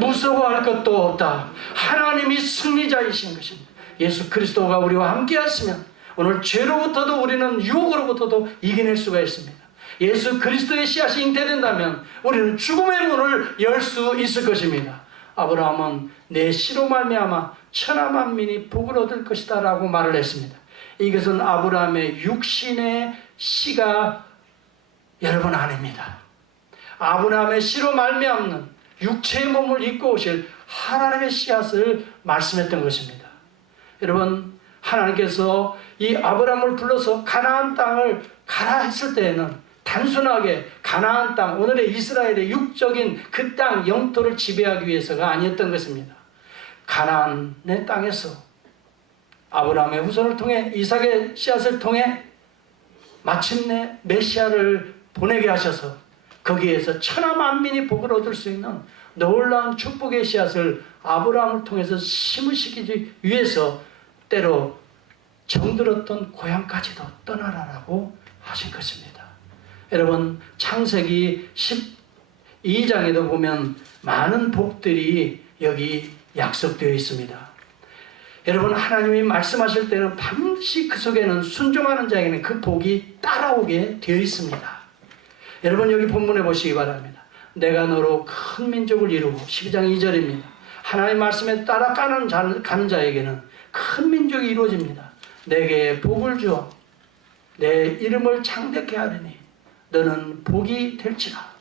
무서워할 것도 없다. 하나님이 승리자이신 것입니다. 예수 그리스도가 우리와 함께 하시면 오늘 죄로부터도 우리는 유혹으로부터도 이겨낼 수가 있습니다. 예수 그리스도의 씨앗이 잉태된다면 우리는 죽음의 문을 열 수 있을 것입니다. 아브라함은 내 씨로 말미암아 천하 만민이 복을 얻을 것이다 라고 말을 했습니다. 이것은 아브라함의 육신의 씨가 여러분 아닙니다. 아브라함의 씨로 말미암는 육체의 몸을 입고 오실 하나님의 씨앗을 말씀했던 것입니다. 여러분 하나님께서 이 아브라함을 불러서 가나안 땅을 가라 했을 때에는 단순하게 가나안 땅, 오늘의 이스라엘의 육적인 그 땅 영토를 지배하기 위해서가 아니었던 것입니다. 가나안의 땅에서 아브라함의 후손을 통해 이삭의 씨앗을 통해 마침내 메시아를 보내게 하셔서 거기에서 천하 만민이 복을 얻을 수 있는 놀라운 축복의 씨앗을 아브라함을 통해서 심으시기 위해서 때로 정들었던 고향까지도 떠나라라고 하신 것입니다. 여러분 창세기 12장에도 보면 많은 복들이 여기 약속되어 있습니다. 여러분 하나님이 말씀하실 때는 반드시 그 속에는 순종하는 자에게는 그 복이 따라오게 되어 있습니다. 여러분 여기 본문에 보시기 바랍니다. 내가 너로 큰 민족을 이루고 12장 2절입니다. 하나님의 말씀에 따라 가는 자에게는 큰 민족이 이루어집니다. 내게 복을 주어 내 이름을 창대케 하리니 너는 복이 될지라.